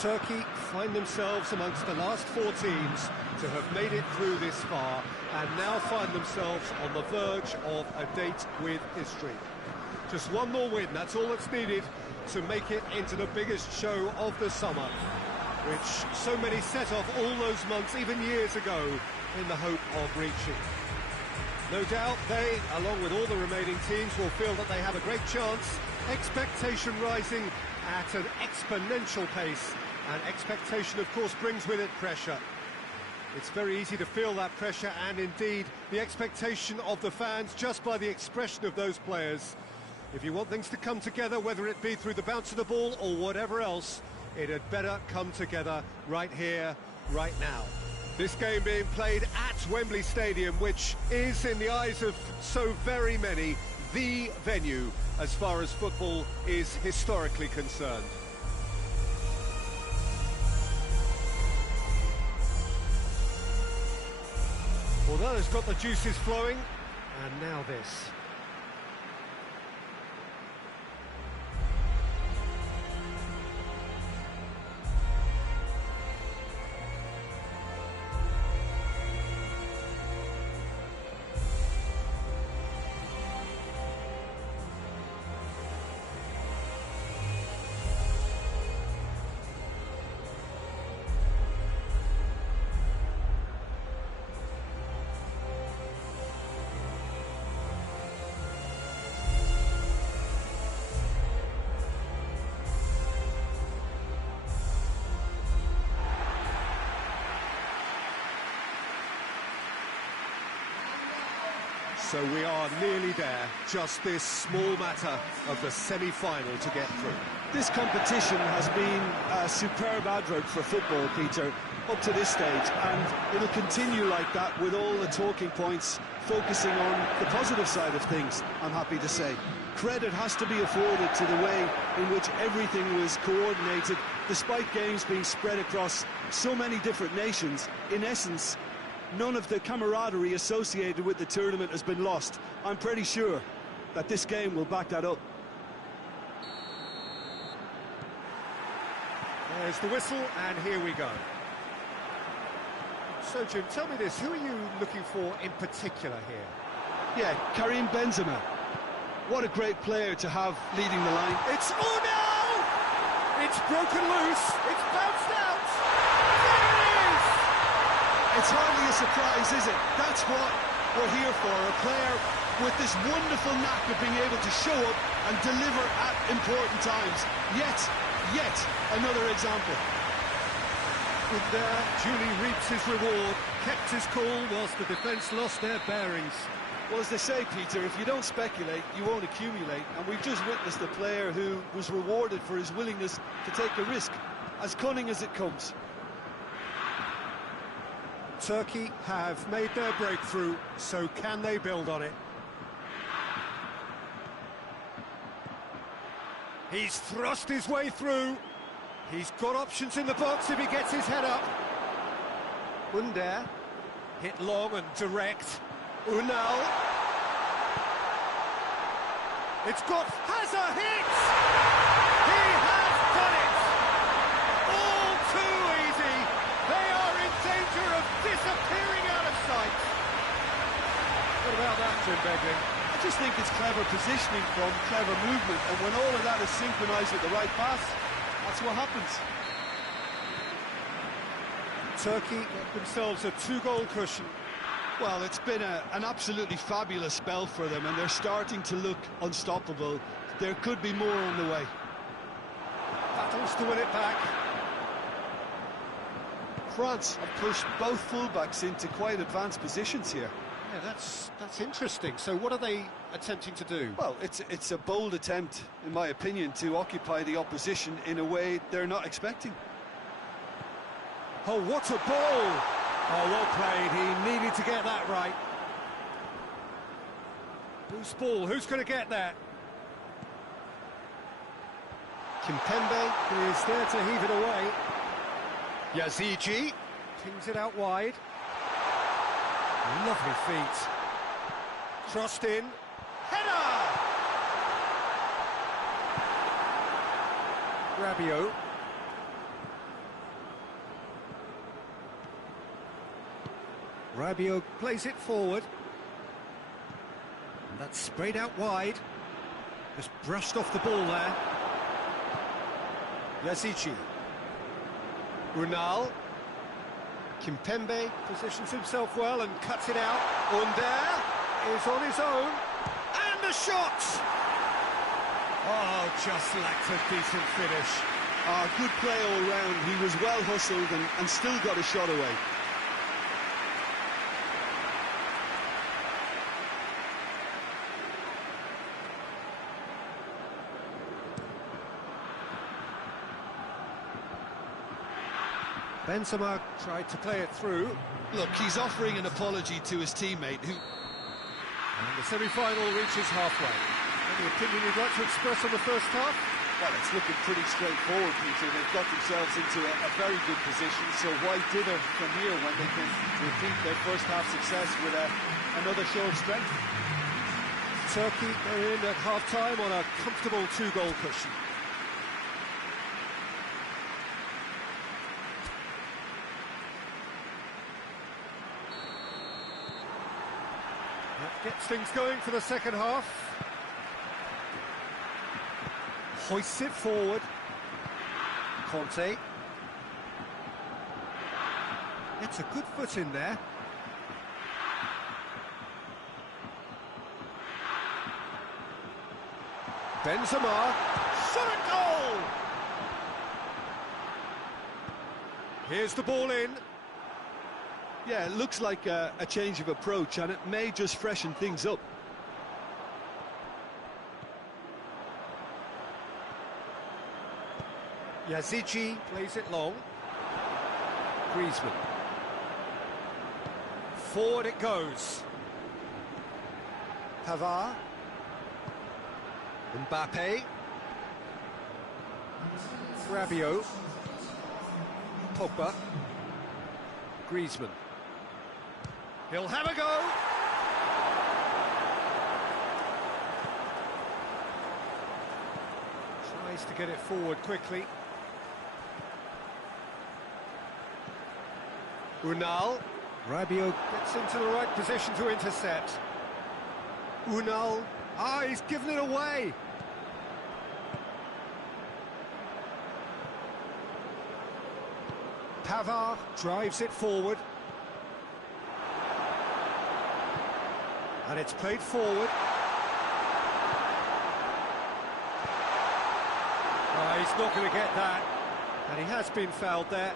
Turkey find themselves amongst the last four teams to have made it through this far, and now find themselves on the verge of a date with history. Just one more win, that's all that's needed to make it into the biggest show of the summer, which so many set off all those months, even years ago, in the hope of reaching. No doubt they, along with all the remaining teams, will feel that they have a great chance, expectation rising at an exponential pace, and expectation, of course, brings with it pressure. It's very easy to feel that pressure, and indeed the expectation of the fans, just by the expression of those players. If you want things to come together, whether it be through the bounce of the ball or whatever else, it had better come together right here, right now. This game being played at Wembley Stadium, which is, in the eyes of so very many, the venue as far as football is historically concerned. Well, that has got the juices flowing, and now this. So we are nearly there, just this small matter of the semi-final to get through. This competition has been a superb advert for football, Peter, up to this stage, and it'll continue like that with all the talking points focusing on the positive side of things, I'm happy to say. Credit has to be afforded to the way in which everything was coordinated, despite games being spread across so many different nations. In essence, none of the camaraderie associated with the tournament has been lost. I'm pretty sure that this game will back that up. There's the whistle, and here we go. So, Jim, tell me this, who are you looking for in particular here? Yeah, Karim Benzema. What a great player to have leading the line. It's Uno! It's broken loose, it's bounced out! There it is! It's hardly a surprise, is it? That's what we're here for, a player with this wonderful knack of being able to show up and deliver at important times. Yet another example. And there, Julie reaps his reward, kept his cool whilst the defence lost their bearings. Well, as they say, Peter, if you don't speculate, you won't accumulate. And we've just witnessed a player who was rewarded for his willingness to take the risk, as cunning as it comes. Turkey have made their breakthrough, so can they build on it? He's thrust his way through. He's got options in the box if he gets his head up. Under, hit long and direct. Unal. It's got Hazard hits! He has done it! All too easy. They are in danger of disappearing out of sight. What about that, Jim Beglin? I just think it's clever positioning from clever movement, and when all of that is synchronised with the right pass, that's what happens. Turkey got themselves a 2-goal cushion. Well, it's been an absolutely fabulous spell for them, and they're starting to look unstoppable. There could be more on the way. Battles to win it back. France have pushed both fullbacks into quite advanced positions here. Yeah, that's interesting. So what are they attempting to do? Well, it's a bold attempt, in my opinion, to occupy the opposition in a way they're not expecting. Oh, what a ball! Oh, well played. He needed to get that right. Loose ball. Who's going to get that? Kimpembe is there to heave it away. Yazigi pings it out wide. Lovely feet. Crossed in. Header! Rabiot. Rabiot plays it forward. And that's sprayed out wide. Just brushed off the ball there. Yazici. Runal. Kimpembe positions himself well and cuts it out. Under is on his own. And the shot! Oh, just lacked a decent finish. Good play all round. He was well hustled and still got a shot away. Benzema tried to play it through. Look, he's offering an apology to his teammate who... And the semi-final reaches halfway. Any opinion you'd like to express on the first half? Well, it's looking pretty straightforward, Peter. They've got themselves into a very good position, so why dither from here when they can repeat their first half success with another show of strength? Turkey are in at half-time on a comfortable 2-goal cushion. That gets things going for the second half. Hoists it forward. Conte. It's a good foot in there. Benzema. Shot at goal! Here's the ball in. Yeah, it looks like a change of approach, and it may just freshen things up. Yazici plays it long. Griezmann. Forward it goes. Pavard. Mbappe. Rabiot. Pogba. Griezmann. He'll have a go. Tries to get it forward quickly. Unal. Rabiot gets into the right position to intercept. Unal. Ah, he's given it away. Pavard drives it forward. And it's played forward. Oh, he's not going to get that. And he has been fouled there.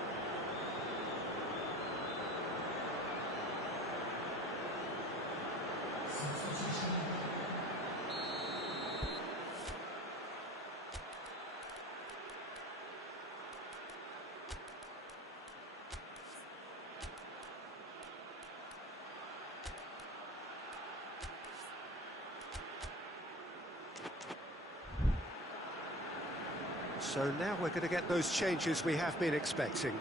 So now we're going to get those changes we have been expecting.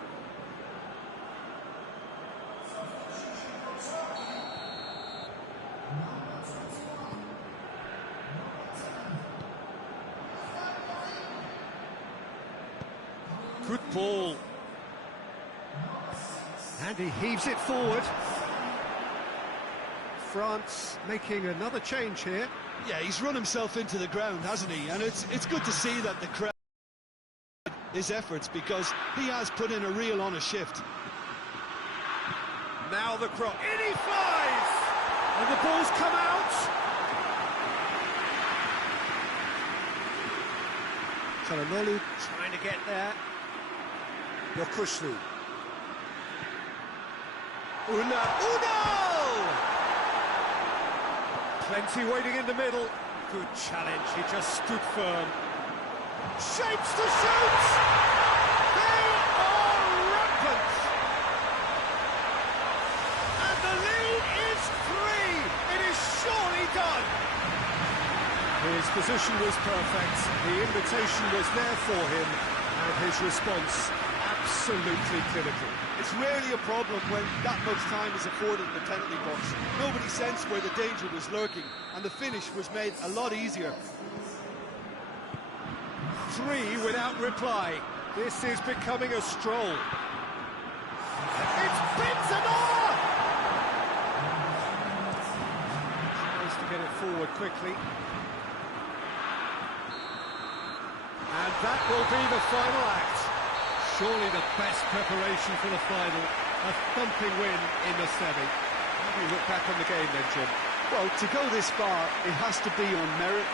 Good ball. And he heaves it forward. France making another change here. Yeah, he's run himself into the ground, hasn't he? And it's good to see that the crowd his efforts, because he has put in a real honest shift. Now the cross, in he flies! And the ball's come out! Çalhanoğlu trying to get there. Yokushlu. Unal! Plenty waiting in the middle. Good challenge, he just stood firm. Shapes to shoot! They are rampant! And the lead is 3! It is surely done! His position was perfect, the invitation was there for him, and his response absolutely clinical. It's rarely a problem when that much time is afforded in the penalty box. Nobody sensed where the danger was lurking, and the finish was made a lot easier. 3 without reply. This is becoming a stroll. It's Benzema! Tries to get it forward quickly. And that will be the final act. Surely the best preparation for the final. A thumping win in the semi. How do you look back on the game then, Jim? Well, to go this far, it has to be on merit,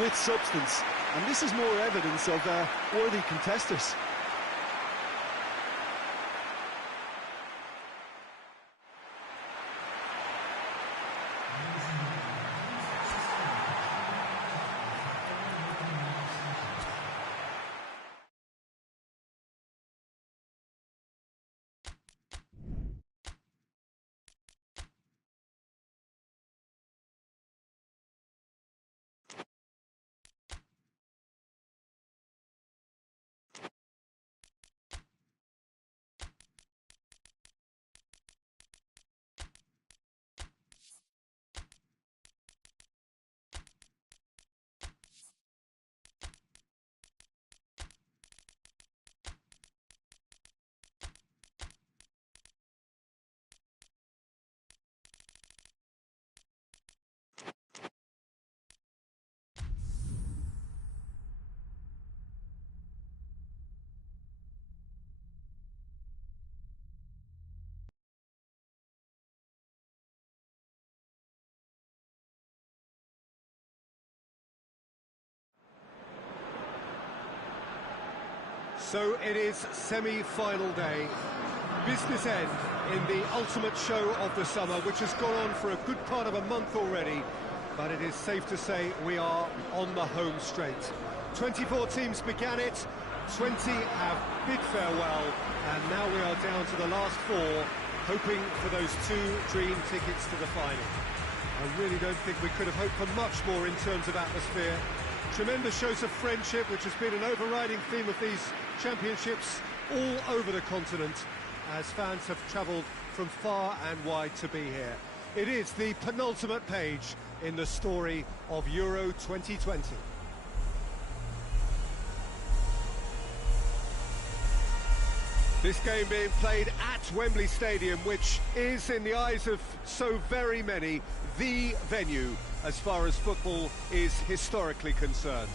with substance. And this is more evidence of worthy contesters. So it is semi-final day. business end in the ultimate show of the summer, which has gone on for a good part of a month already, but it is safe to say we are on the home straight. 24 teams began it, 20 have bid farewell, and now we are down to the last 4, hoping for those 2 dream tickets to the final. I really don't think we could have hoped for much more in terms of atmosphere. Tremendous shows of friendship, which has been an overriding theme of these championships all over the continent, as fans have travelled from far and wide to be here. It is the penultimate page in the story of Euro 2020. This game being played at Wembley Stadium, which is, in the eyes of so very many, the venue as far as football is historically concerned.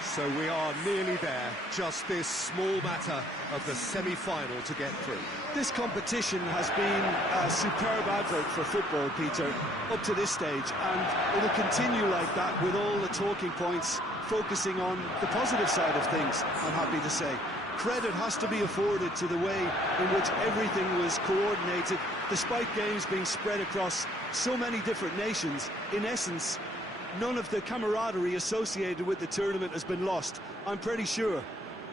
So we are nearly there, just this small matter of the semi-final to get through. This competition has been a superb advert for football, Peter, up to this stage, and it'll continue like that with all the talking points focusing on the positive side of things, I'm happy to say. Credit has to be afforded to the way in which everything was coordinated, despite games being spread across so many different nations. In essence, none of the camaraderie associated with the tournament has been lost. I'm pretty sure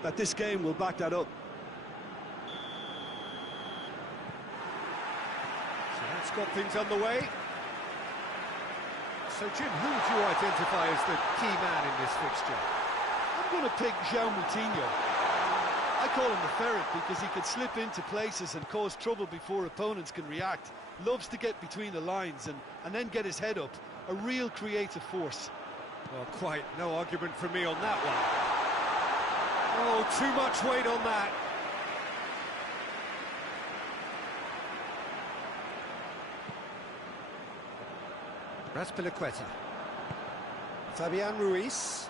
that this game will back that up. So that's got things underway. So, Jim, who would you identify as the key man in this fixture? I'm going to pick João Moutinho. I call him the ferret because he can slip into places and cause trouble before opponents can react. Loves to get between the lines and then get his head up. A real creative force. Well, quite no argument from me on that one. Oh, too much weight on that. Raspilicueta. Fabian Ruiz.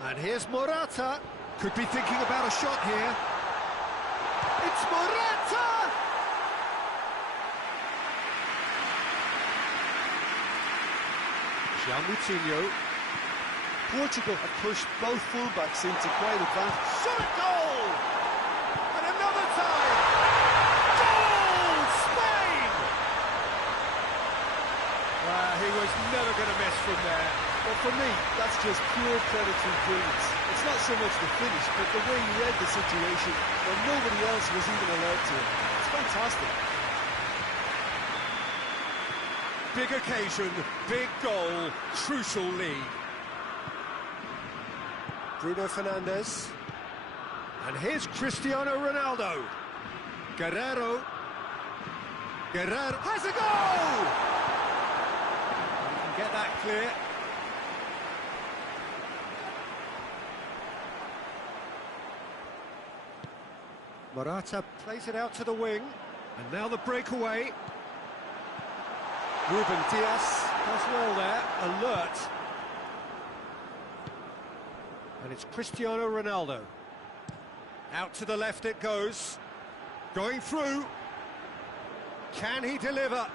And here's Morata. Could be thinking about a shot here. It's Morata! João Moutinho. Portugal have pushed both fullbacks into quite advanced. Shot a goal! And another time! Goal! Spain! He was never going to miss from there. But for me, that's just pure predatory brilliance. It's not so much the finish, but the way he read the situation when nobody else was even allowed to. It's fantastic. Big occasion, big goal, crucial lead. Bruno Fernandes. And here's Cristiano Ronaldo. Guerrero has a goal! You can get that clear. Morata plays it out to the wing, and now the breakaway. Ruben Dias does well there, alert. And it's Cristiano Ronaldo. Out to the left it goes. Going through. Can he deliver?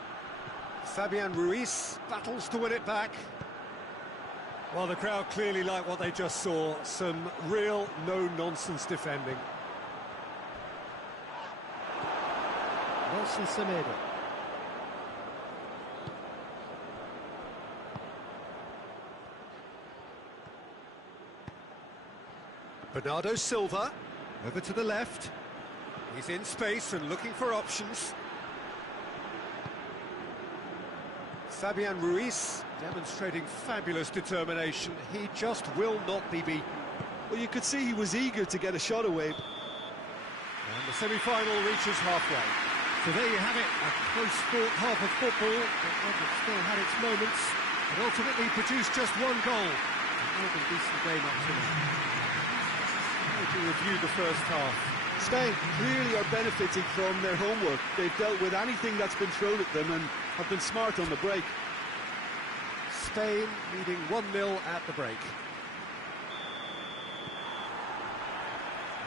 Fabian Ruiz battles to win it back. Well, the crowd clearly like what they just saw. Some real no-nonsense defending. Nelson Semedo. Bernardo Silva, over to the left. He's in space and looking for options. Fabian Ruiz demonstrating fabulous determination. He just will not be beaten. Well, you could see he was eager to get a shot away. And the semi-final reaches halfway. So there you have it, a close-fought half of football, but one that still had its moments, and ultimately produced just one goal. A more than decent game up to now. How would you review the first half? Spain clearly are benefiting from their homework. They've dealt with anything that's been thrown at them and have been smart on the break. Spain leading 1-0 at the break.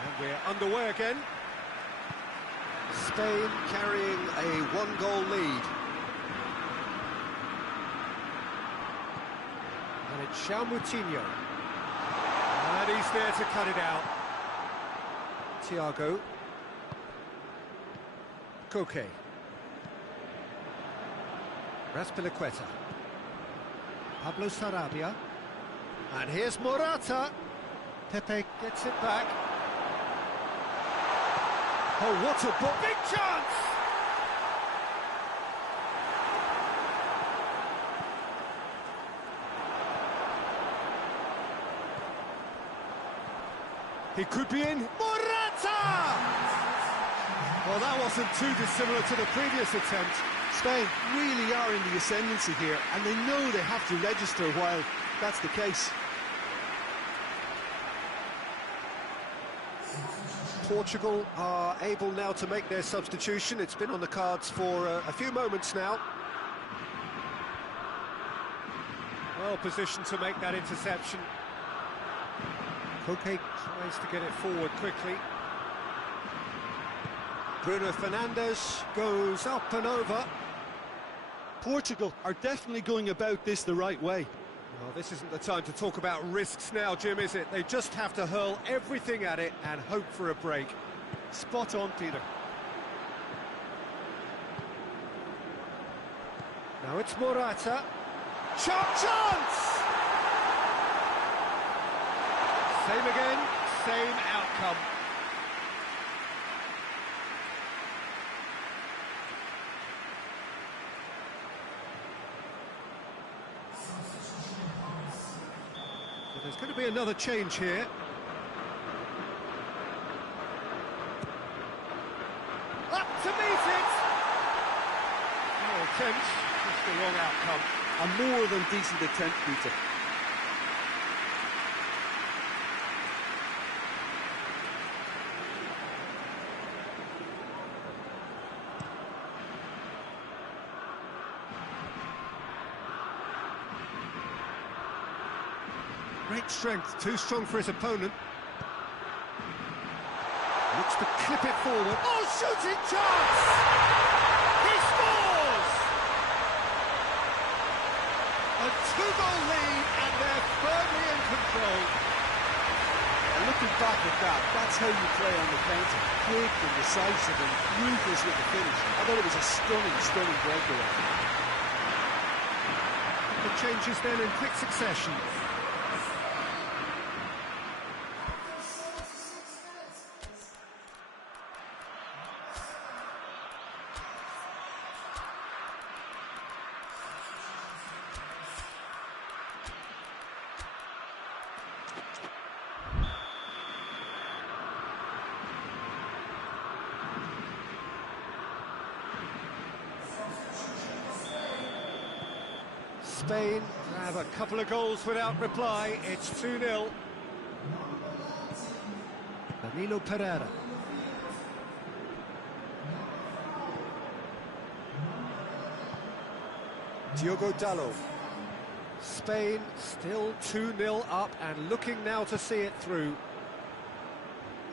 And we're underway again. Spain carrying a one-goal lead. And it's João Moutinho. And he's there to cut it out. Thiago. Koke. Raspilicueta. Pablo Sarabia. And here's Morata. Pepe gets it back. Oh, what a big chance! He could be in. Morata! Well, that wasn't too dissimilar to the previous attempt. Spain really are in the ascendancy here, and they know they have to register while that's the case. Portugal are able now to make their substitution. It's been on the cards for a few moments now. Well positioned to make that interception. Koke tries to get it forward quickly. Bruno Fernandes goes up and over. Portugal are definitely going about this the right way. Well, this isn't the time to talk about risks now, Jim, is it? They just have to hurl everything at it and hope for a break. Spot on, Peter. Now it's Morata. Chance! Same again, same outcome. There's going to be another change here. Up to meet it! No attempt, just the wrong outcome. A more than decent attempt, Peter. Great strength, too strong for his opponent. Looks to clip it forward. Oh, shooting chance! He scores! A two-goal lead, and they're firmly in control. And looking back at that, that's how you play on the counter. Quick and decisive and ruthless with the finish. I thought it was a stunning breakaway. The changes then in quick succession. Spain have a couple of goals without reply. It's 2-0. Danilo Pereira. Diogo Dalot. Spain still 2-0 up and looking now to see it through.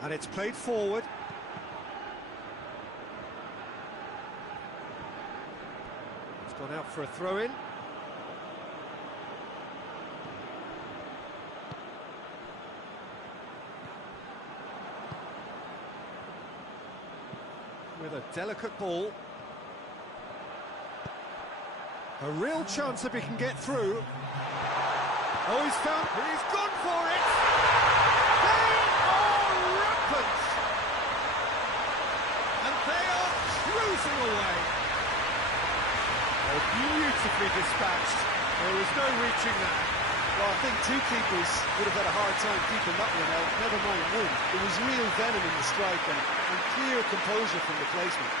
And it's played forward. It's gone out for a throw-in. With a delicate ball. A real chance if he can get through. Oh, he's gone for it! They are rampant! And they are cruising away. Oh, beautifully dispatched. There was no reaching that. Well, I think two keepers would have had a hard time keeping that one out, never mind one. There was real venom in the strike and clear composure from the placement.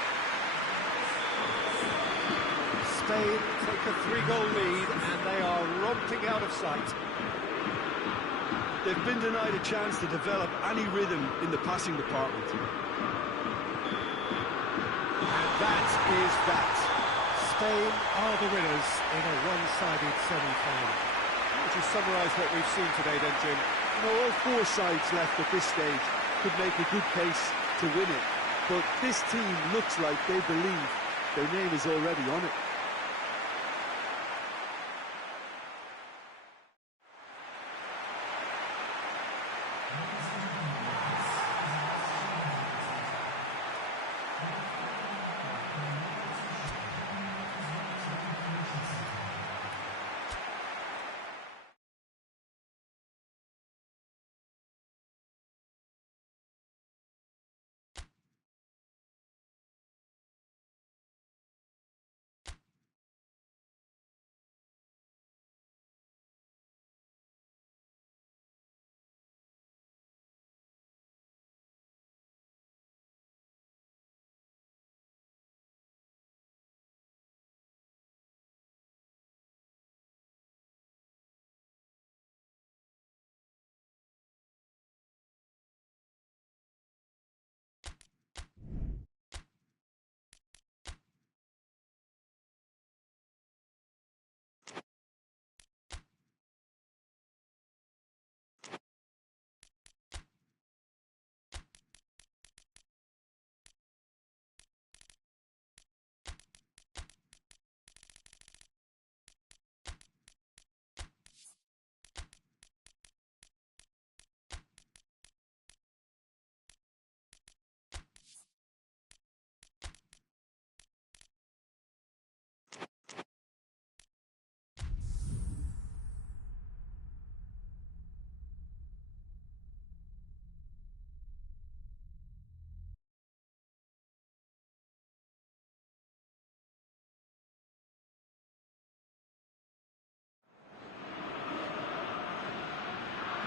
Spain take a 3-goal lead and they are romping out of sight. They've been denied a chance to develop any rhythm in the passing department. And that is that. Spain are the winners in a one-sided semi-final. Would you summarise what we've seen today then, Jim? You know, all four sides left at this stage could make a good case to win it, but this team looks like they believe their name is already on it.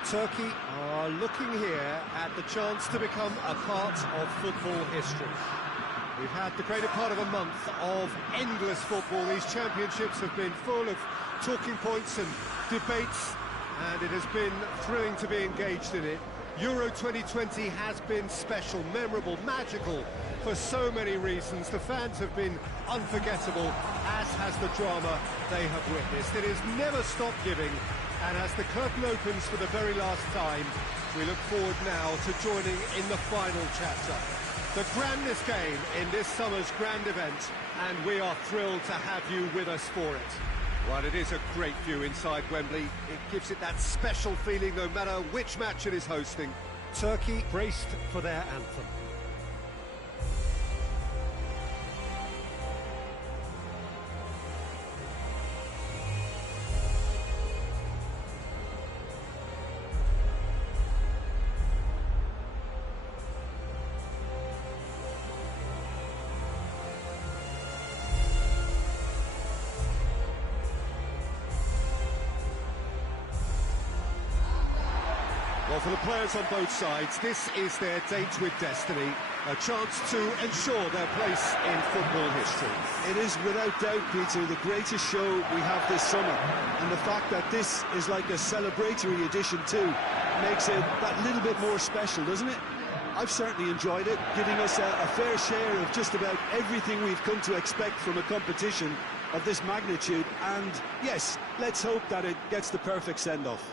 Turkey are looking here at the chance to become a part of football history. We've had the greater part of a month of endless football. These championships have been full of talking points and debates, and it has been thrilling to be engaged in it. Euro 2020 has been special, memorable, magical for so many reasons. The fans have been unforgettable, as has the drama they have witnessed. It has never stopped giving, and as the curtain opens for the very last time, we look forward now to joining in the final chapter. The grandest game in this summer's grand event, and we are thrilled to have you with us for it. Well, it is a great view inside Wembley. It gives it that special feeling no matter which match it is hosting. Turkey braced for their anthem. Well, for the players on both sides, this is their date with destiny, a chance to ensure their place in football history. It is without doubt, Peter, the greatest show we have this summer, and the fact that this is like a celebratory edition too makes it that little bit more special, doesn't it? I've certainly enjoyed it, giving us a fair share of just about everything we've come to expect from a competition of this magnitude, and yes, let's hope that it gets the perfect send-off.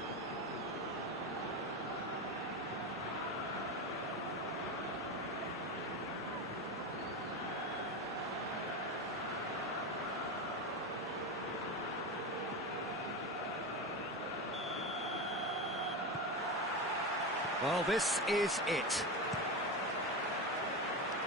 Well, this is it.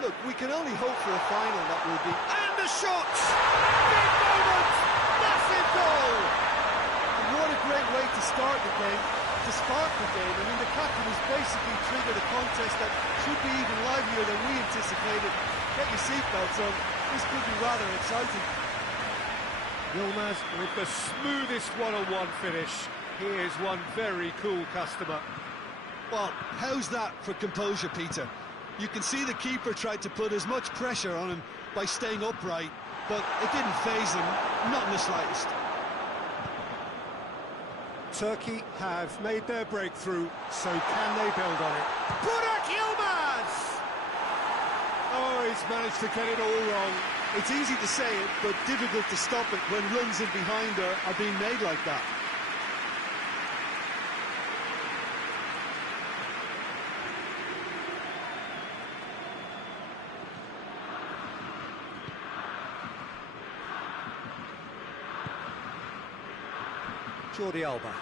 Look, we can only hope for a final that will be... And the shot! Big moment! Massive goal! And what a great way to start the game, to spark the game. I mean, the captain has basically triggered a contest that should be even livelier than we anticipated. Get your seatbelts on. This could be rather exciting. Yilmaz with the smoothest one-on-one finish. Here's one very cool customer. Well, how's that for composure, Peter? You can see the keeper tried to put as much pressure on him by staying upright, but it didn't faze him, not in the slightest. Turkey have made their breakthrough, so can they build on it? Burak Yilmaz! Oh, he's managed to get it all wrong. It's easy to say it, but difficult to stop it when runs in behind are being made like that. Jordi Alba.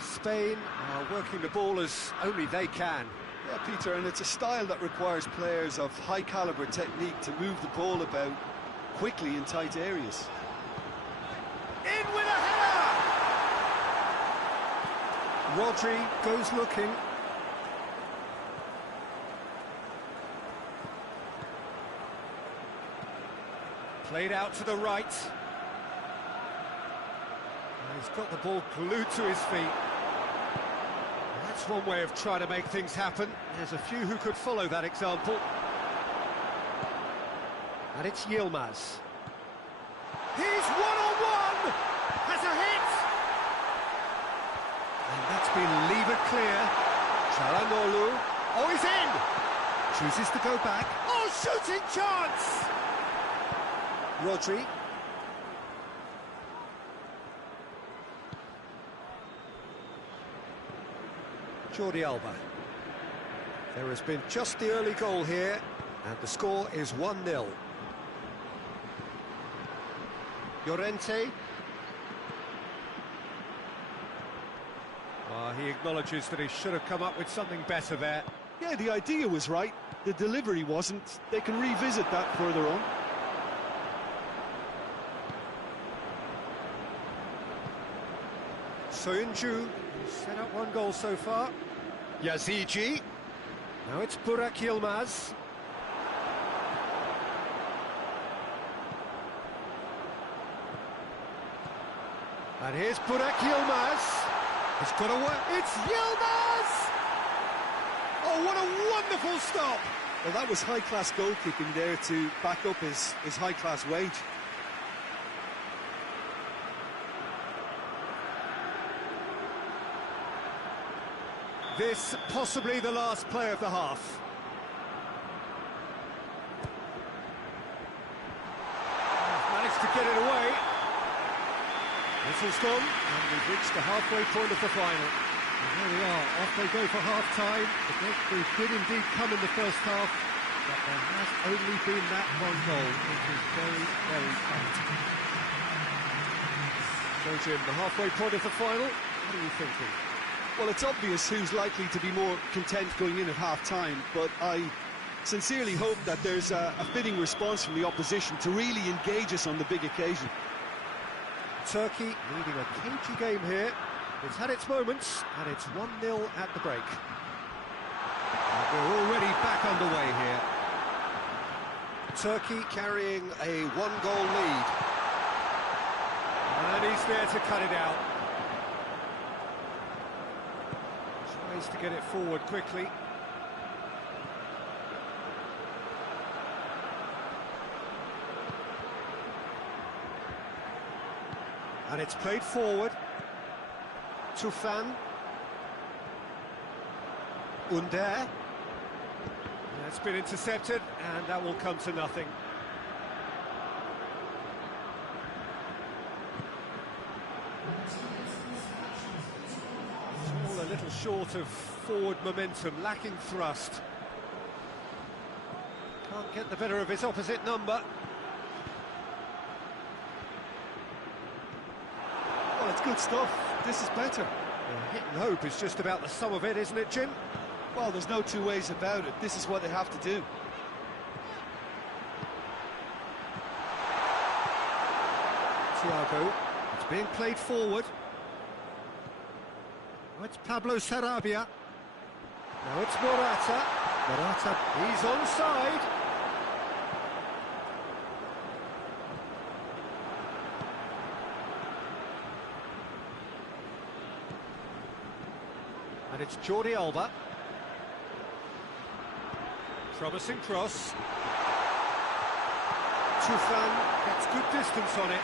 Spain are working the ball as only they can. Yeah, Peter, and it's a style that requires players of high-caliber technique to move the ball about quickly in tight areas. In with a header! Rodri goes looking. Played out to the right. He's got the ball glued to his feet. That's one way of trying to make things happen. There's a few who could follow that example. And it's Yilmaz. He's one-on-one! Has a hit! And that's been levered clear. Çalhanoğlu. Oh, he's in! Chooses to go back. Oh, shooting chance! Rodri. Jordi Alba. There has been just the early goal here, and the score is 1-0. Llorente. He acknowledges that he should have come up with something better there. Yeah, the idea was right, the delivery wasn't. They can revisit that further on. Soyuncu set up one goal so far. Yazici. Now it's Burak Yilmaz. And here's Burak Yilmaz. It's got to work. It's Yilmaz! Oh, what a wonderful stop! Well, that was high-class goalkeeping there to back up his high-class wage. This possibly the last play of the half. Managed to get it away. Whistle's gone, and we've reached the halfway point of the final. And there we are, off they go for half-time. The breakthrough did indeed come in the first half, but there has only been that one goal, which is very, very tight. So, Jim, the halfway point of the final, what are you thinking? Well, it's obvious who's likely to be more content going in at half-time, but I sincerely hope that there's a fitting response from the opposition to really engage us on the big occasion. Turkey leading a cagey game here. It's had its moments, and it's 1-0 at the break. And we're already back underway here. Turkey carrying a one-goal lead. And he's there to cut it out. Tries to get it forward quickly. And it's played forward. Tufan. Under. That's been intercepted, and that will come to nothing. It's all a little short of forward momentum, lacking thrust. Can't get the better of his opposite number. Well, it's good stuff. This is better. Well, hit and hope is just about the sum of it, isn't it, Jim? Well, there's no two ways about it. This is what they have to do. Thiago. It's being played forward. Now it's Pablo Sarabia. Now it's Morata. Morata, he's onside. And it's Jordi Alba. Promising cross. Tufan gets good distance on it.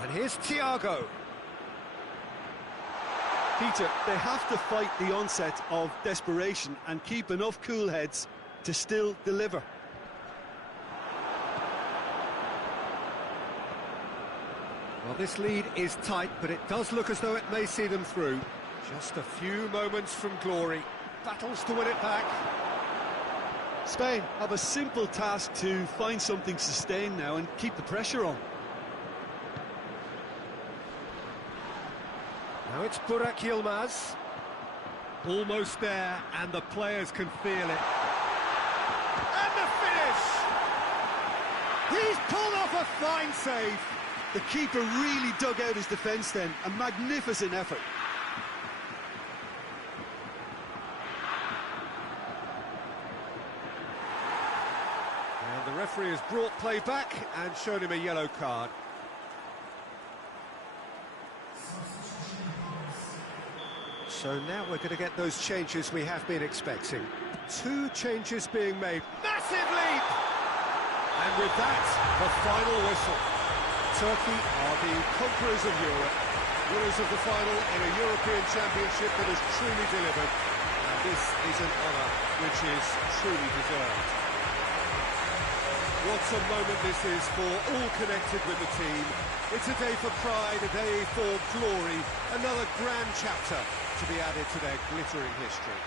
And here's Thiago. Peter, they have to fight the onset of desperation and keep enough cool heads to still deliver. Well, this lead is tight, but it does look as though it may see them through. Just a few moments from glory. Battles to win it back. Spain have a simple task to find something sustained now and keep the pressure on. Now it's Burak Yilmaz. Almost there, and the players can feel it. And the finish! He's pulled off a fine save. The keeper really dug out his defence then. A magnificent effort. And the referee has brought play back and shown him a yellow card. So now we're going to get those changes we have been expecting. 2 changes being made. Massive leap! And with that, the final whistle. Turkey are the conquerors of Europe, winners of the final in a European Championship that has truly delivered. And this is an honour which is truly deserved. What a moment this is for all connected with the team. It's a day for pride, a day for glory, another grand chapter to be added to their glittering history.